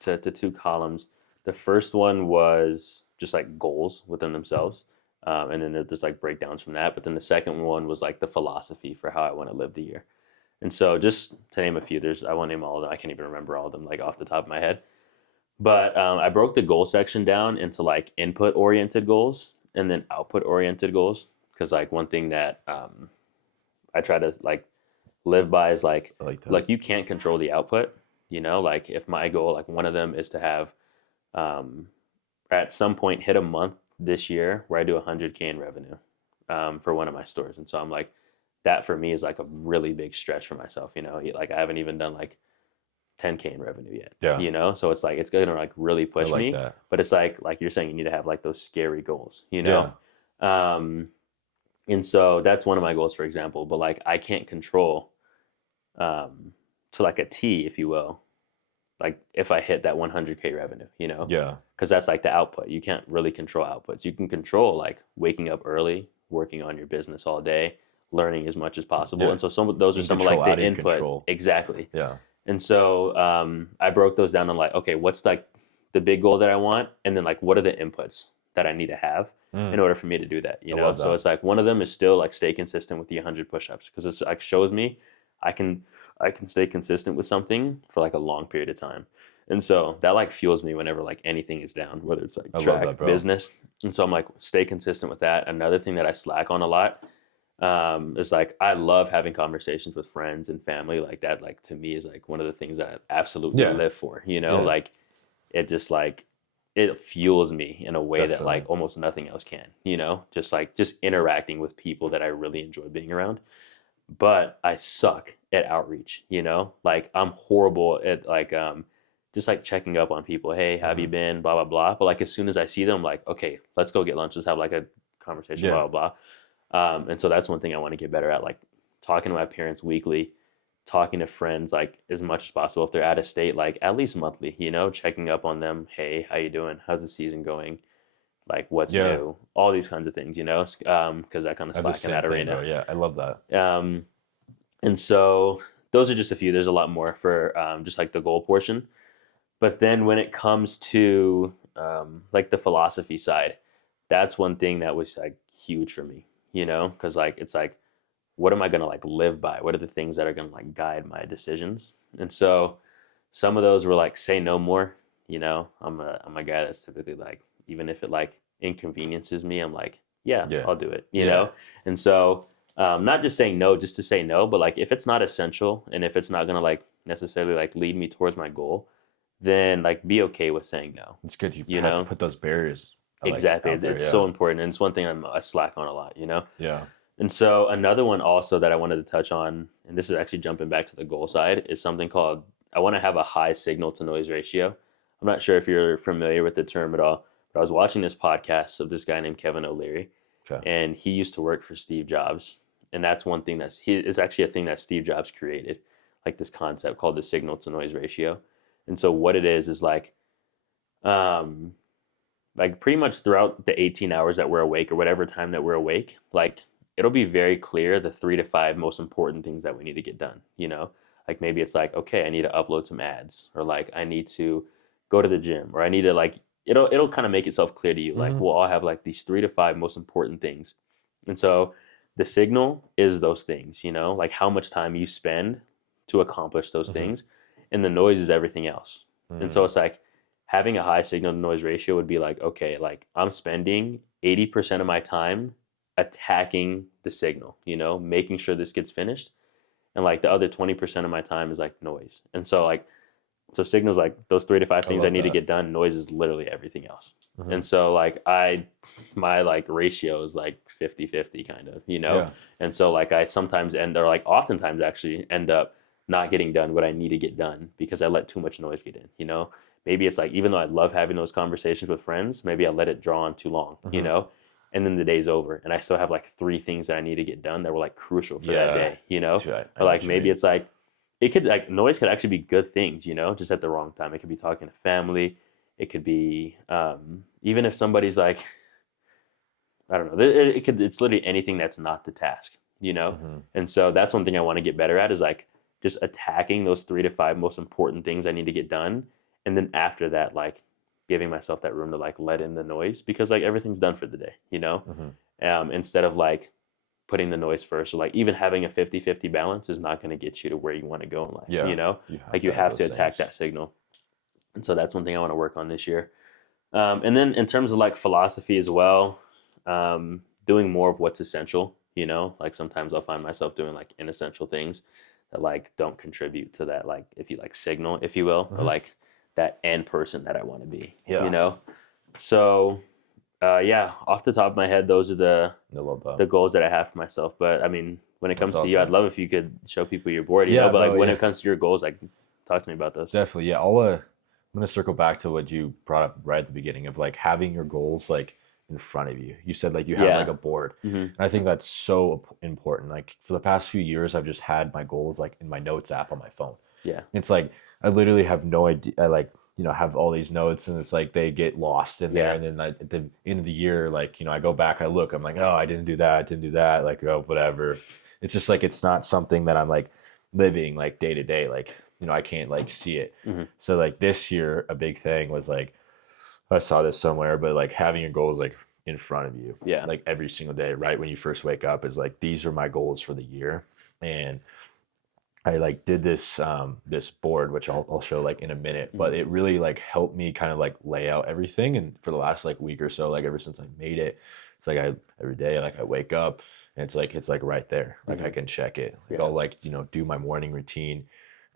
to two columns. The first one was just like goals within themselves. And then there's like breakdowns from that. But then the second one was like the philosophy for how I want to live the year. And so just to name a few, I won't name all of them. I can't even remember all of them like off the top of my head. But I broke the goal section down into like input oriented goals and then output oriented goals. Because like one thing that I try to like live by is like I like that. like you can't control the output. Like if my goal, like one of them is to have at some point hit a month this year where I do 100K in revenue for one of my stores. And so I'm like, that for me is like a really big stretch for myself. Like I haven't even done like 10K in revenue yet. Yeah. So it's like it's gonna like really push like me. that. But it's like you're saying, you need to have like those scary goals. Yeah. And so that's one of my goals, for example. But like I can't control to like a T, if you will, like if I hit that 100K revenue, Yeah. because that's like the output. You can't really control outputs. You can control like waking up early, working on your business all day, learning as much as possible. Yeah. And so those are some of control like out the of input. control. Exactly. Yeah. And so I broke those down on like, okay, what's like the big goal that I want? And then like, what are the inputs that I need to have in order for me to do that? love So that. it's like one of them is still like stay consistent with the 100 push-ups, because it's like shows me I can stay consistent with something for like a long period of time. And so that like fuels me whenever like anything is down, whether it's like I love track, that, bro. business. And so I'm like, stay consistent with that. Another thing that I slack on a lot is like, I love having conversations with friends and family. Like that, like to me is like one of the things that I absolutely Yeah. live for, Yeah. like it just like, it fuels me in a way that Definitely. like almost nothing else can, just interacting with people that I really enjoy being around. But I suck at outreach, like I'm horrible at like, just like checking up on people. Hey, how have you been? Blah, blah, blah. But like, as soon as I see them, I'm like, okay, let's go get lunch. Let's have like a conversation, Yeah. blah, blah, blah. And so that's one thing I want to get better at, like talking to my parents weekly, talking to friends, like as much as possible. If they're out of state, like at least monthly, checking up on them. Hey, how you doing? How's the season going? Like what's Yeah. new? All these kinds of things, because I kind of I have the slack in same that thing, arena. bro. Yeah. I love that. And so those are just a few. There's a lot more for just like the goal portion. But then when it comes to like the philosophy side, that's one thing that was like huge for me, because like it's like, what am I gonna like live by? What are the things that are gonna like guide my decisions? And so some of those were like, say no more. I'm a guy that's typically like, even if it like inconveniences me, I'm like, yeah. Yeah. I'll do it. Yeah. And so Not just saying no just to say no, but like if it's not essential and if it's not gonna like necessarily like lead me towards my goal, then like be okay with saying no. It's good. You You have to know, put those barriers like exactly. out there. It's Yeah. so important, and it's one thing I slack on a lot. You know, Yeah. and so another one also that I wanted to touch on, and this is actually jumping back to the goal side, is something called I want to have a high signal to noise ratio. I'm not sure if you're familiar with the term at all, but I was watching this podcast of this guy named Kevin O'Leary, Okay. and he used to work for Steve Jobs, and that's one thing is actually a thing that Steve Jobs created, like this concept called the signal to noise ratio. And so what it is um, like pretty much throughout the 18 hours that we're awake or whatever time that we're awake, like it'll be very clear the 3 to 5 most important things that we need to get done. You know, like maybe it's like, okay, I need to upload some ads, or like I need to go to the gym, or I need to like it'll kind of make itself clear to you. Like, Mm-hmm. well, I'll have like these 3 to 5 most important things. And so the signal is those things, you know, like how much time you spend to accomplish those Mm-hmm. things, and the noise is everything else. And so Mm. it's like having a high signal to noise ratio would be like, okay, like I'm spending 80% of my time attacking the signal, you know, making sure this gets finished. And like the other 20% of my time is like noise. And so like, so signals like those 3 to 5 I things I love need to that. get done, noise is literally everything else. Mm-hmm. And so like my like ratio is like 50-50 kind of, you know? Yeah. And so like I sometimes or like oftentimes actually end up not getting done what I need to get done because I let too much noise get in, you know? Maybe it's like, even though I love having those conversations with friends, maybe I let it draw on too long, you Mm-hmm. know? And then the day's over and I still have like 3 things that I need to get done that were like crucial for that Yeah. day, you know? Dude, I Or know like what you maybe mean. it's like, it could like noise could actually be good things, you know, just at the wrong time. It could be talking to family. It could be even if somebody's like, I don't know, it's literally anything that's not the task, you know. Mm-hmm. And so that's one thing I want to get better at is like just attacking those 3 to 5 most important things I need to get done, and then after that, like giving myself that room to like let in the noise because like everything's done for the day, you know. Mm-hmm. Instead of like putting the noise first, or like even having a 50-50 balance is not going to get you to where you want to go in life, Yeah. you know. You have Like to you have have to those attack things. that signal. And so that's one thing I want to work on this year. And then in terms of like philosophy as well, doing more of what's essential, you know, like sometimes I'll find myself doing like inessential things that like don't contribute to that, like if you like signal, if you will, or Mm-hmm. like that end person that I want to be, you Yeah. know. So yeah, off the top of my head, those are I love that. the goals that I have for myself. But I mean, when it That's comes to you, I'd awesome. love if you could show people your board, you know. Yeah. But like No. when Yeah. it comes to your goals, like talk to me about those. Definitely. Yeah. I'm gonna circle back to what you brought up right at the beginning of like having your goals like in front of you. You said like you have like Yeah. a board, Mm-hmm. and I think that's so important. Like for the past few years, I've just had my goals like in my notes app on my phone. Yeah. It's like I literally have no idea. I like have all these notes, and it's like they get lost in there. Yeah. And then at the end of the year, like I go back, I look, I'm like, oh, I didn't do that, I didn't do that. Like, oh, whatever. It's just like it's not something that I'm like living like day to day. Like I can't like see it. Mm-hmm. So like this year, a big thing was like I saw this somewhere, but like having your goals like in front of you, Yeah. like every single day, right when you first wake up, is like these are my goals for the year, and I like did this board, which I'll show like in a minute, but it really like helped me kind of like lay out everything. And for the last like week or so, like ever since I made it, it's like every day like I wake up and it's like right there, like I can check it. Like Yeah. I'll like do my morning routine,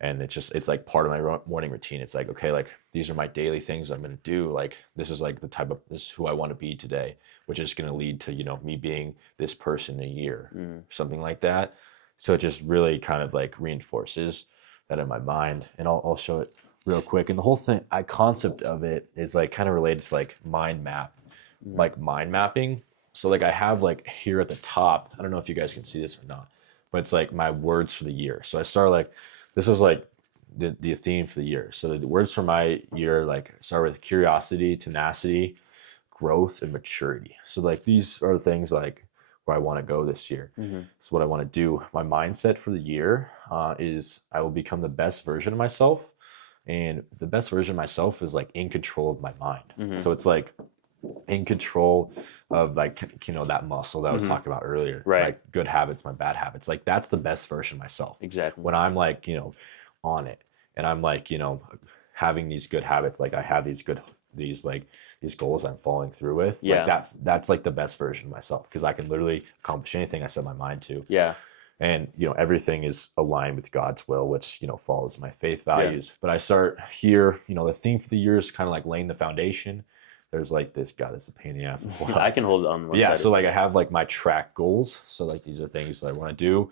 and it's like part of my morning routine. It's like, okay, like these are my daily things I'm gonna do. Like this is like this is who I want to be today, which is gonna lead to me being this person in a year, something like that. So it just really kind of like reinforces that in my mind, and I'll show it real quick. And the whole concept of it is like kind of related to like mind mapping. So like I have like here at the top, I don't know if you guys can see this or not, but it's like my words for the year. So I start like this was like the theme for the year. So the words for my year like start with curiosity, tenacity, growth, and maturity. So like these are the things like where I want to go this year. So what I want to do, my mindset for the year is I will become the best version of myself. And the best version of myself is like in control of my mind. So it's like in control of like that muscle that I was talking about earlier, Right. like good habits, my bad habits. Like that's the best version of myself. Exactly. When I'm like on it, and I'm like having these good habits, like I have these good these goals I'm following through with. Like Yeah. that's like the best version of myself because I can literally accomplish anything I set my mind to. Yeah. And everything is aligned with God's will, which follows my faith Yeah. values. But I start here. The theme for the year is kind of like laying the foundation. There's like this, God, it's a pain in the ass. I can hold it on one Yeah, side. so like I have like my track goals. So like these are things that I want to do.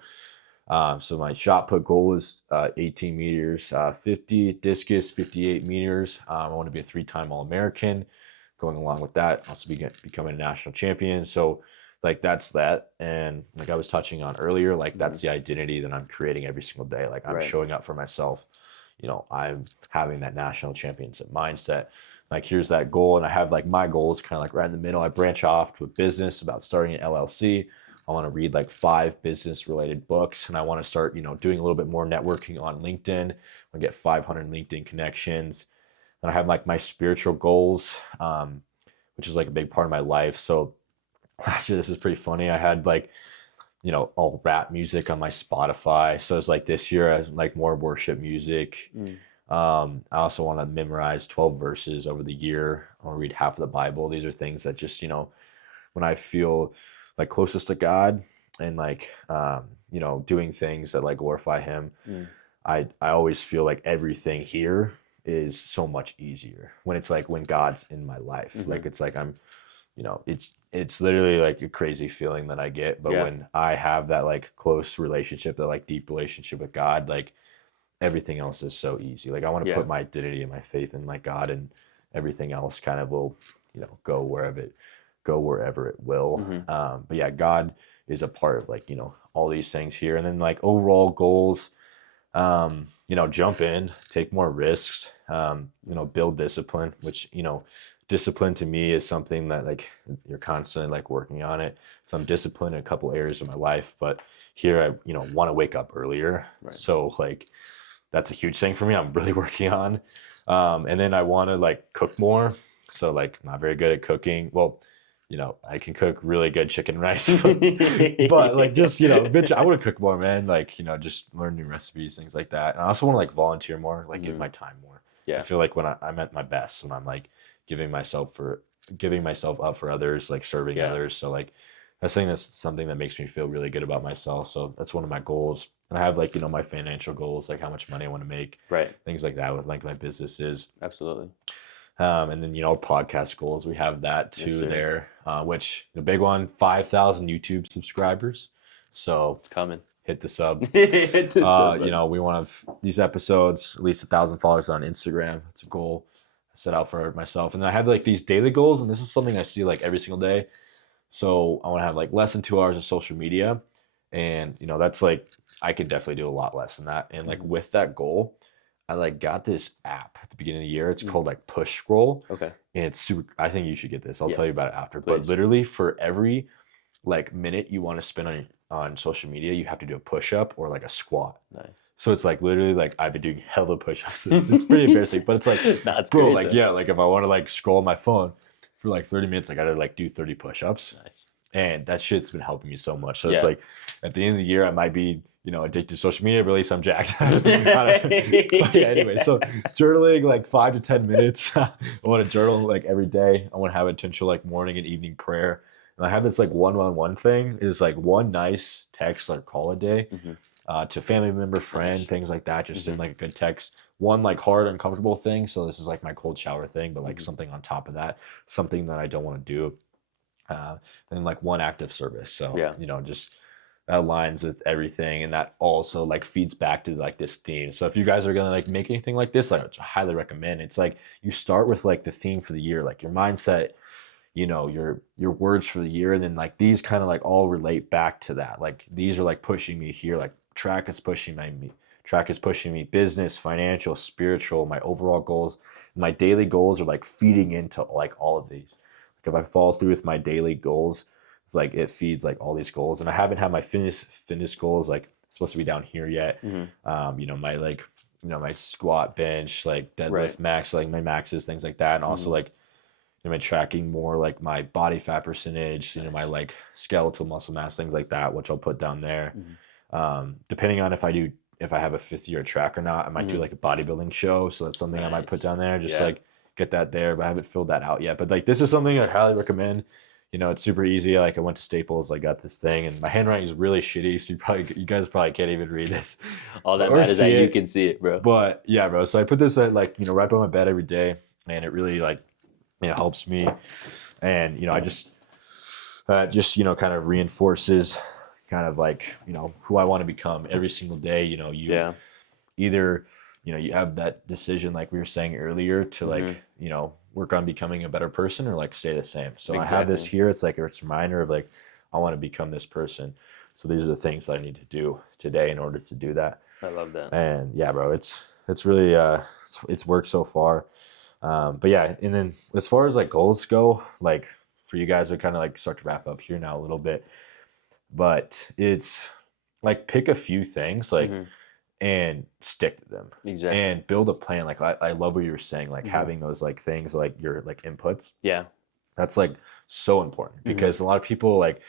So my shot put goal is 18 meters, 50 discus, 58 meters. I want to be a 3-time All-American. Going along with that, also becoming a national champion. So like that's that. And like I was touching on earlier, like that's the identity that I'm creating every single day. Like I'm showing up for myself. I'm having that national championship mindset. Like here's that goal, and I have like my goals kind of like right in the middle. I branch off to a business about starting an LLC. I want to read like 5 business related books, and I want to start doing a little bit more networking on LinkedIn. I get 500 LinkedIn connections. And I have like my spiritual goals, which is like a big part of my life. So last year, this is pretty funny. I had like all rap music on my Spotify. So it's like this year I like more worship music. I also want to memorize 12 verses over the year. I want to read half of the Bible. These are things that just, when I feel like closest to God and like, doing things that like glorify him, I always feel like everything here is so much easier when it's like when God's in my life. Like it's like I'm, it's literally like a crazy feeling that I get. But when I have that like close relationship, that like deep relationship with God, like everything else is so easy. Like I want to put my identity and my faith in like God, and everything else kind of will, go wherever it will. But yeah, God is a part of like, all these things here. And then like overall goals, jump in, take more risks, build discipline, which, discipline to me is something that like you're constantly like working on it. So I'm disciplined in a couple areas of my life, but here I, want to wake up earlier. So like, that's a huge thing for me. I'm really working on. And then I want to like cook more. So like, I'm not very good at cooking. Well, I can cook really good chicken rice, but like just, bitch, I want to cook more, man. Like, just learn new recipes, things like that. And I also want to like volunteer more, like give my time more. I feel like when I'm at my best, when I'm like giving myself up for others, like serving others. So like, I think that's something that makes me feel really good about myself. So that's one of my goals. And I have like, my financial goals, like how much money I want to make, things like that with like my businesses. Absolutely. And then, podcast goals, we have that too there, which the big one, 5,000 YouTube subscribers. So it's coming. Hit the sub. Hit the sub. We want to have these episodes, at least 1,000 followers on Instagram. That's a goal I set out for myself. And then I have like these daily goals, and this is something I see like every single day. So I want to have like less than 2 hours of social media. And, that's like, I could definitely do a lot less than that. And like with that goal, I like got this app at the beginning of the year. It's called like Push Scroll. Okay. And it's super, I think you should get this. I'll tell you about it after. Please. But literally for every like minute you want to spend on social media, you have to do a push up or like a squat. Nice. So it's like literally like I've been doing hella push ups. It's pretty embarrassing, but it's like, it's bro, great, like, though. like if I want to like scroll my phone for like 30 minutes, I got to like do 30 push ups. Nice. And that shit's been helping me so much. So it's like at the end of the year, I might be, addicted to social media, but at least I'm jacked. Anyway, so journaling like 5 to 10 minutes. I want to journal like every day. I want to have intentional like morning and evening prayer. And I have this like one-on-one thing is like one nice text or call a day to family member, friend, things like that. Just send like a good text. One like hard, uncomfortable thing. So this is like my cold shower thing, but like something on top of that, something that I don't want to do. And like one act of service. So, just that aligns with everything. And that also like feeds back to like this theme. So if you guys are going to like make anything like this, like I highly recommend. It's like you start with like the theme for the year, like your mindset, your words for the year. And then like these kind of like all relate back to that. Like these are like pushing me here. Like track is pushing me, business, financial, spiritual, my overall goals. My daily goals are like feeding into like all of these. If I follow through with my daily goals, it's like it feeds like all these goals. And I haven't had my fitness goals like supposed to be down here yet. My like my squat, bench, like deadlift, max, like my maxes, things like that. And also like my tracking more like my body fat percentage, my like skeletal muscle mass, things like that, which I'll put down there. Depending on if I have a 5th year track or not, I might do like a bodybuilding show. So that's something I might put down there, just like get that there, but I haven't filled that out yet. But like this is something I highly recommend. You know, it's super easy. Like I went to Staples, I got this thing, and my handwriting is really shitty, so you guys probably can't even read this All that or matters is that see you it. can see it, bro. But yeah, bro. So I put this at like, you know, right by my bed every day, and it really like, you know, helps me. And you know, I just you know, kind of reinforces kind of like, you know, who I want to become every single day. You know, you Yeah. either, you know, you have that decision like we were saying earlier to Mm-hmm. like, you know, work on becoming a better person or like stay the same. So I have this here. It's like it's a reminder of like I want to become this person. So these are the things that I need to do today in order to do that. I love that. And yeah, bro, it's really it's worked so far. But yeah, and then as far as like goals go, like for you guys, we kind of like start to wrap up here now a little bit. But it's like pick a few things like Mm-hmm. and stick to them Exactly. and build a plan. Like I love what you were saying, like Mhm. having those like things like your like inputs. Yeah. That's like so important because a lot of people like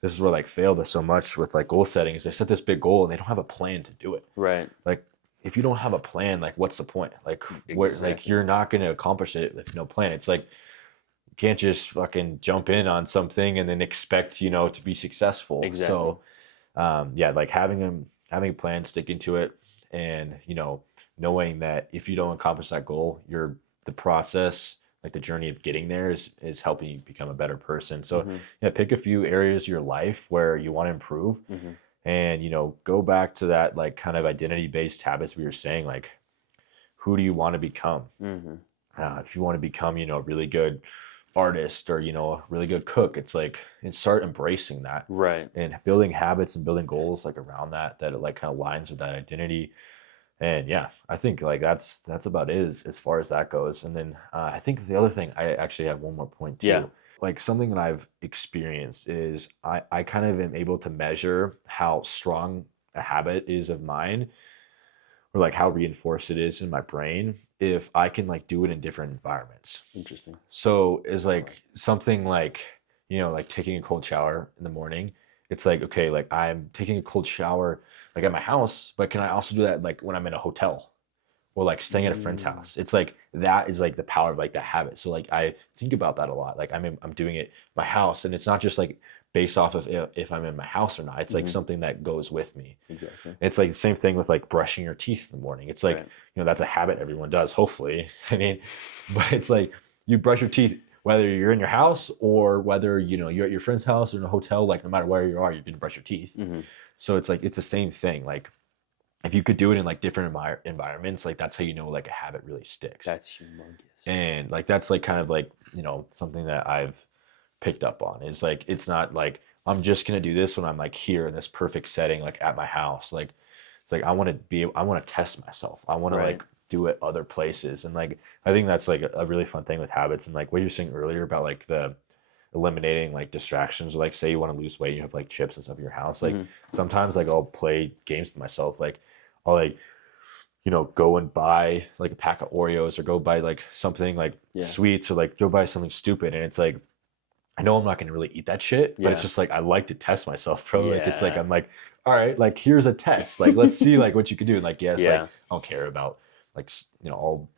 this is where like fail this so much with like goal setting is they set this big goal and they don't have a plan to do it. Right. Like if you don't have a plan, like what's the point? Like what like Exactly. you're not going to accomplish it with no plan. It's like you can't just fucking jump in on something and then expect, you know, to be successful. Exactly. So yeah, like having a plan, sticking to it, and you know, knowing that if you don't accomplish that goal, you're the process, like the journey of getting there is helping you become a better person. So Mhm. yeah, pick a few areas of your life where you want to improve, Mhm. and you know, go back to that like kind of identity based habits we were saying, like who do you want to become? Mhm. If you want to become, you know, a really good artist or, you know, a really good cook, it's like, and start embracing that Right. and building habits and building goals like around that, that it like kind of aligns with that identity. And yeah, I think like that's about it as far as that goes. And then I think the other thing, I actually have one more point Yeah. too. Like something that I've experienced is I kind of am able to measure how strong a habit is of mine or like how reinforced it is in my brain if I can like do it in different environments. Interesting. So is like something like, you know, like taking a cold shower in the morning. It's like, okay, like I'm taking a cold shower like at my house, but can I also do that like when I'm in a hotel or like staying at a friend's Mm. house? It's like that is like the power of like the habit. So like I think about that a lot. Like I'm doing it at my house, and it's not just like based off of if I'm in my house or not. It's like Mhm. something that goes with me. Exactly. It's like the same thing with like brushing your teeth in the morning. It's like, Right. you know, that's a habit everyone does, hopefully. I mean, but it's like you brush your teeth whether you're in your house or whether, you know, you're at your friend's house or in a hotel, like no matter where you are, you're going to brush your teeth. Mhm. So it's like, it's the same thing. Like if you could do it in like different environments, like that's how you know like a habit really sticks. That's humongous. And like that's like kind of like, you know, something that I've picked up on is like it's not like I'm just gonna do this when I'm like here in this perfect setting, like at my house. Like it's like I want to test myself. I want to Right. like do it other places. And like I think that's like a really fun thing with habits. And like what you're saying earlier about like the eliminating like distractions, like say you want to lose weight, you have like chips and stuff in your house. Like Mhm. sometimes like I'll play games with myself. Like I'll like, you know, go and buy like a pack of Oreos or go buy like something like Yeah. sweets or like go buy something stupid. And it's like, I know I'm not gonna really eat that shit, but it's Yeah. just like I like to test myself, bro. Like it's like Yeah. I'm like, all right, like here's a test. Like let's see like what you can do. And like yes, like Yeah. I don't care about like you know, I'll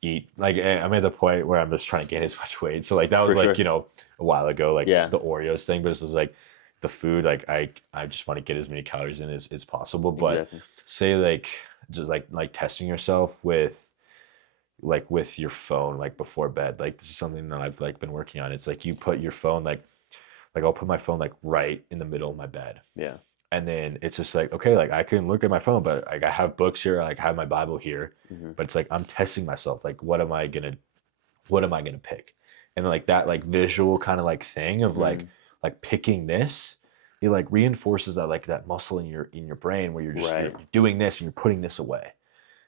eat like I'm at the point where I'm just trying to gain as much weight. So like that was For like, sure. you know, a while ago, like Yeah. the Oreos thing, but this is like the food, like I just want to get as many calories in as possible. But Exactly. say like just like testing yourself with your phone like before bed, like this is something that I've like been working on. It's like you put your phone like I'll put my phone like right in the middle of my bed, Yeah. and then it's just like okay, like I can look at my phone, but like I have books here, like I have my Bible here, Mhm. but it's like I'm testing myself, like what am I gonna pick, and like that like visual kind of like thing of Mhm. like picking this, it like reinforces that like that muscle in your brain where you're Right. doing this and you're putting this away.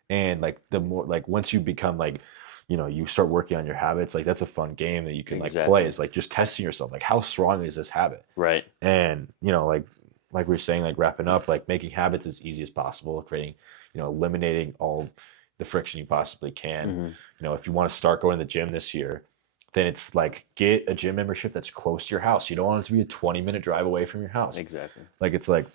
And like the more like once you become like, you know, you start working on your habits, like that's a fun game that you can like play. Exactly. Is like just testing yourself, like how strong is this habit? Right. And you know, like we are saying, like wrapping up, like making habits as easy as possible, creating, you know, eliminating all the friction you possibly can. Mhm. You know, if you want to start going to the gym this year, then it's like get a gym membership that's close to your house. You don't want it to be a 20-minute drive away from your house. Exactly. Like it's like,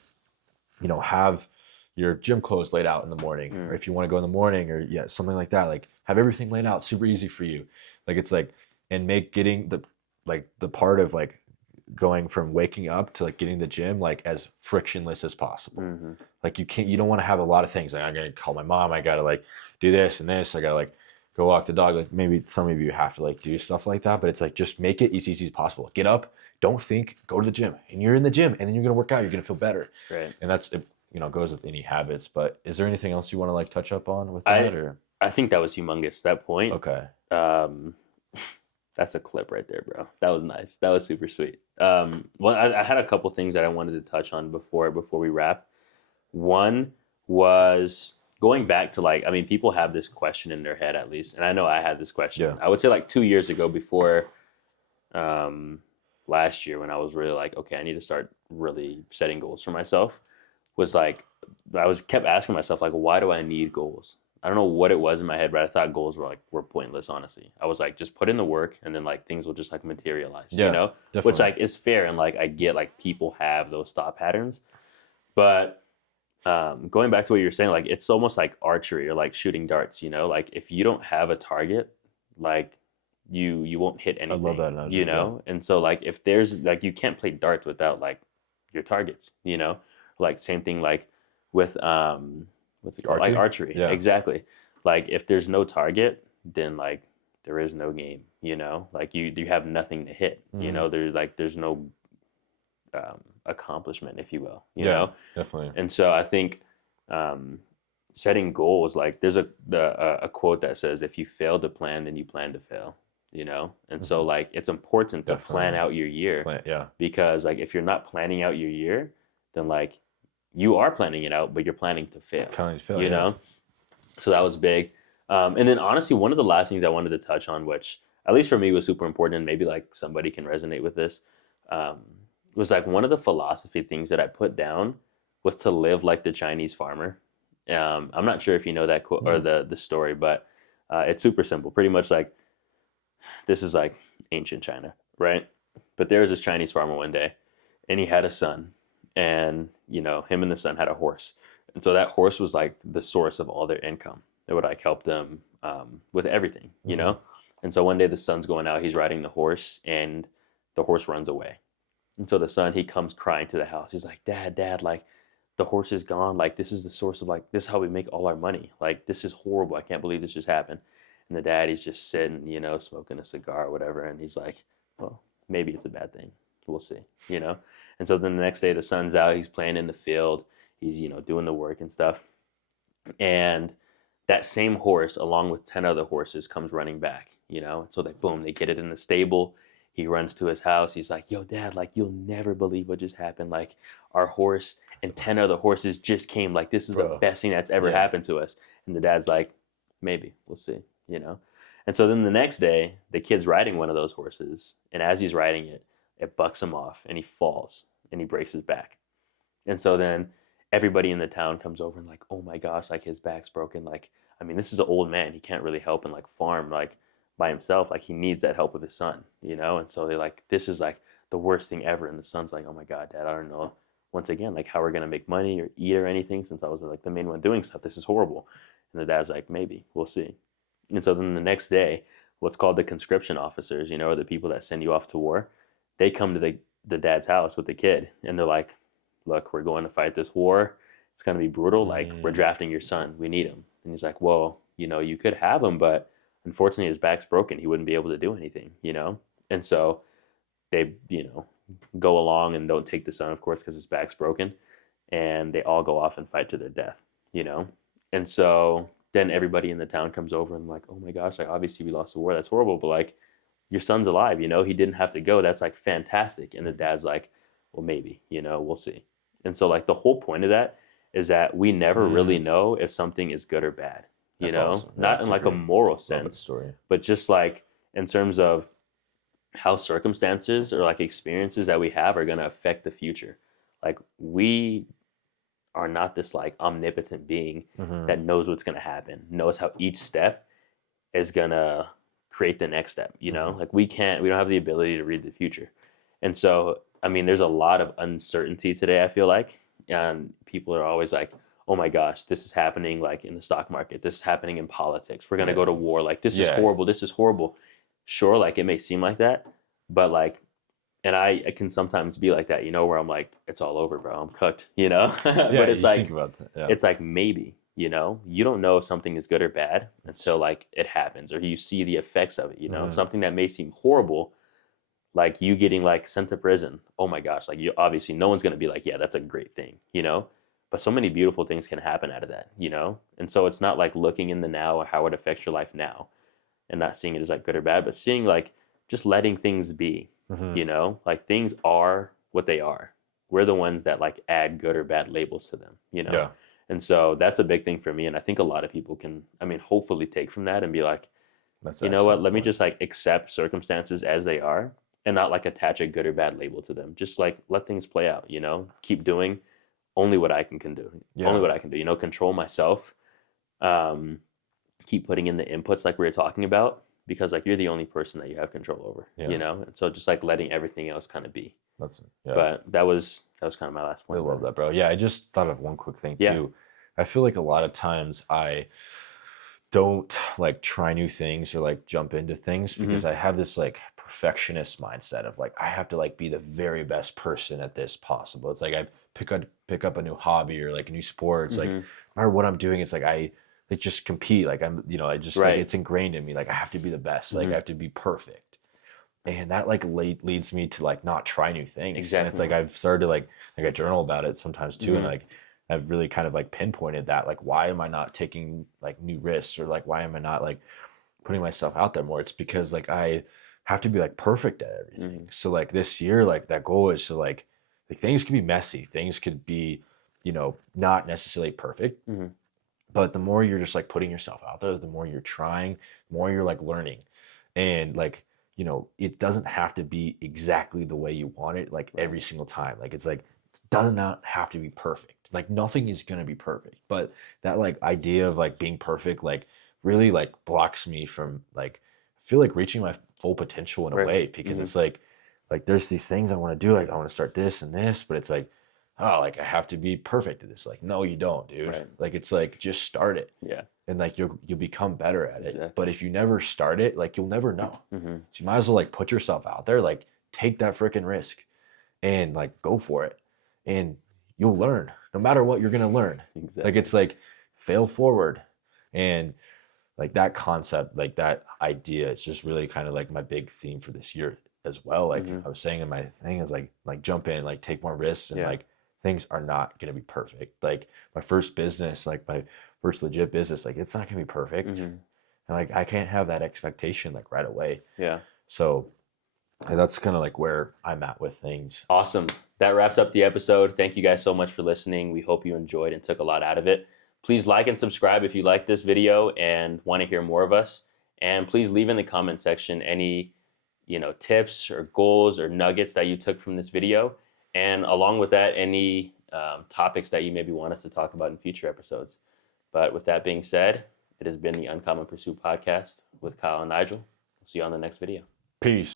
you know, have your gym clothes laid out in the morning, or Mm. if you want to go in the morning, or yeah, something like that. Like have everything laid out super easy for you. Like it's like, and make getting the part of like going from waking up to like getting the gym like as frictionless as possible. Mm-hmm. Like you don't want to have a lot of things. Like I'm gonna call my mom. I gotta like do this and this. I gotta like go walk the dog. Like maybe some of you have to like do stuff like that, but it's like just make it as easy as possible. Get up, don't think, go to the gym, and you're in the gym, and then you're gonna work out. You're gonna feel better, Right. and that's it. Goes with any habits. But is there anything else you want to like touch up on with I that or I think that was humongous. That point. okay? Um, that's a clip right there, bro. That was nice. That was super sweet. Well, I had a couple things that I wanted to touch on before we wrap. One was going back to like, I mean, people have this question in their head at least, and I know I had this question. Yeah. I would say like 2 years ago, before um, last year, when I was really like, okay, I need to start really setting goals for myself. Was like, I was kept asking myself like, why do I need goals? I don't know what it was in my head, but I thought goals were pointless. Honestly, I was like, just put in the work, and then like things will just like materialize. Yeah, You know, definitely. which like is fair, and like I get like people have those thought patterns, but going back to what you were saying, like it's almost like archery or like shooting darts. You know, like if you don't have a target, like you won't hit I anything. love that analogy. You know, and so like if there's like you can't play darts without like your targets. You know, like same thing like with what's it called? Archery? Like archery. Yeah. Exactly. Like if there's no target, then like there is no game. You know, like you have nothing to hit. You know, there's no accomplishment, if you will. You know. Definitely. And so I think setting goals, like there's a quote that says, "If you fail to plan, then you plan to fail." You know, and so like it's important to plan Definitely. out your year, Yeah. because like if you're not planning out your year, then like you are planning it out, but you're planning to fail. Planning to fail, You yeah. know, so that was big. And then honestly, one of the last things I wanted to touch on, which at least for me was super important, and maybe like somebody can resonate with this, um, was like one of the philosophy things that I put down was to live like the Chinese farmer. I'm not sure if you know that quote or the story, but it's super simple. Pretty much like this is like ancient China, right? But there was this Chinese farmer one day, and he had a son, and you know him and the son had a horse, and so that horse was like the source of all their income. It would like help them with everything, you know. And so one day the son's going out, he's riding the horse, and the horse runs away. And so the son, he comes crying to the house. He's like, Dad, like the horse is gone. Like this is the source of like this is how we make all our money. Like this is horrible. I can't believe this just happened. And the dad, he's just sitting, you know, smoking a cigar or whatever, and he's like, well, maybe it's a bad thing. We'll see, you know. And so then the next day the son's out, he's playing in the field, he's, you know, doing the work and stuff. And that same horse, along with 10 other horses, comes running back, you know. So they boom, they get it in the stable. He runs to his house. He's like, yo, Dad, like you'll never believe what just happened. Like our horse and 10 other horses just came. Like this is the best thing that's ever happened to us. And the dad's like, maybe, we'll see, you know. And so then the next day, the kid's riding one of those horses, and as he's riding it, it bucks him off, and he falls, and he breaks his back. And so then everybody in the town comes over and like, oh my gosh, like his back's broken. Like, I mean, this is an old man. He can't really help and like farm like by himself. Like he needs that help of his son, you know? And so they're like, this is like the worst thing ever. And the son's like, oh my God, Dad, I don't know. Once again, like how we're going to make money or eat or anything, since I was like the main one doing stuff. This is horrible. And the dad's like, maybe, we'll see. And so then the next day, what's called the conscription officers, you know, or the people that send you off to war, they come to the dad's house with the kid, and they're like, look, we're going to fight this war. It's going to be brutal. Like, we're drafting your son. We need him. And he's like, well, you know, you could have him, but unfortunately his back's broken. He wouldn't be able to do anything, you know? And so they, you know, go along and don't take the son, of course, because his back's broken. And they all go off and fight to their death, you know? And so then everybody in the town comes over and like, oh my gosh, like obviously we lost the war. That's horrible. But like, your son's alive, you know? He didn't have to go. That's like fantastic. And the dad's like, well, maybe, you know, we'll see. And so like the whole point of that is that we never really know if something is good or bad, you That's know, awesome. Yeah, not that's in a like a great- moral love that sense, story. but just like in terms of how circumstances or like experiences that we have are going to affect the future. Like we are not this like omnipotent being that knows what's going to happen, knows how each step is going to create the next step, you know? Like we don't have the ability to read the future. And so, I mean, there's a lot of uncertainty today, I feel like, and people are always like, oh my gosh, this is happening like in the stock market. This is happening in politics. We're going to Yeah. go to war. Like, this is Yeah. horrible. This is horrible. Sure, like it may seem like that, but like, and I can sometimes be like that, you know, where I'm like, it's all over, bro. I'm cooked, you know? Yeah, But it's you think like, about that. Yeah. it's like maybe, you know, you don't know if something is good or bad until like it happens or you see the effects of it, you know, something that may seem horrible, like you getting like sent to prison. Oh my gosh, like you obviously no one's going to be like, yeah, that's a great thing, you know? But so many beautiful things can happen out of that, you know? And so it's not like looking in the now or how it affects your life now and not seeing it as like good or bad, but seeing like just letting things be, you know? Like things are what they are. We're the ones that like add good or bad labels to them, you know? Yeah. And so that's a big thing for me. And I think a lot of people can, I mean, hopefully take from that and be like, That's you an know what, excellent let me point. just like accept circumstances as they are and not like attach a good or bad label to them. Just like let things play out, you know, keep doing only what I can do, only Yeah. what I can do, you know, control myself, um, keep putting in the inputs like we were talking about, because like you're the only person that you have control over, Yeah. you know? And so just like letting everything else kind of be. That's yeah. But that was kind of my last I point. love that, bro. Yeah, I just thought of one quick thing Yeah. too. I feel like a lot of times I don't like try new things or like jump into things because I have this like perfectionist mindset of like I have to like be the very best person at this possible. It's like I pick up a new hobby or like a new sport. It's like no matter what I'm doing, it's like I like just compete. Like I'm, you know, I just like Right. it's ingrained in me. Like I have to be the best. Like I have to be perfect. And that like leads me to like not try new things. And it's Exactly. like I've started to like I journal about it sometimes too, and like I've really kind of like pinpointed that like why am I not taking like new risks or like why am I not like putting myself out there more? It's because like I have to be like perfect at everything. So like this year, like that goal is to like things could be messy, things could be, you know, not necessarily perfect. But the more you're just like putting yourself out there, the more you're trying, the more you're like learning. And like, you know, it doesn't have to be exactly the way you want it like every single time. Like it's like it does not have to be perfect. Like nothing is gonna be perfect. But that like idea of like being perfect like really like blocks me from like I feel like reaching my full potential in a Right. way because it's like there's these things I want to do, like I want to start this and this, but it's like oh, like I have to be perfect at this. Like, no, you don't, dude. Right. Like it's like just start it. Yeah. And like you'll become better at it. Exactly. But if you never start it, like you'll never know. So Mhm. you might as well like put yourself out there, like take that freaking risk and like go for it. And you'll learn. No matter what, you're gonna learn. Exactly. Like it's like fail forward. And like that concept, like that idea, it's just really kind of like my big theme for this year as well. Like I was saying in my thing is like jump in, like take more risks and like things are not going to be perfect. Like my first business, like my first legit business, like it's not going to be perfect. And like I can't have that expectation like right away. Yeah. So that's kind of like where I'm at with things. Awesome. That wraps up the episode. Thank you guys so much for listening. We hope you enjoyed and took a lot out of it. Please like and subscribe if you like this video and want to hear more of us. And please leave in the comment section any, you know, tips or goals or nuggets that you took from this video. And along with that, any topics that you maybe want us to talk about in future episodes. But with that being said, it has been the Uncommon Pursuit podcast with Kyle and Nigel. See you on the next video. Peace.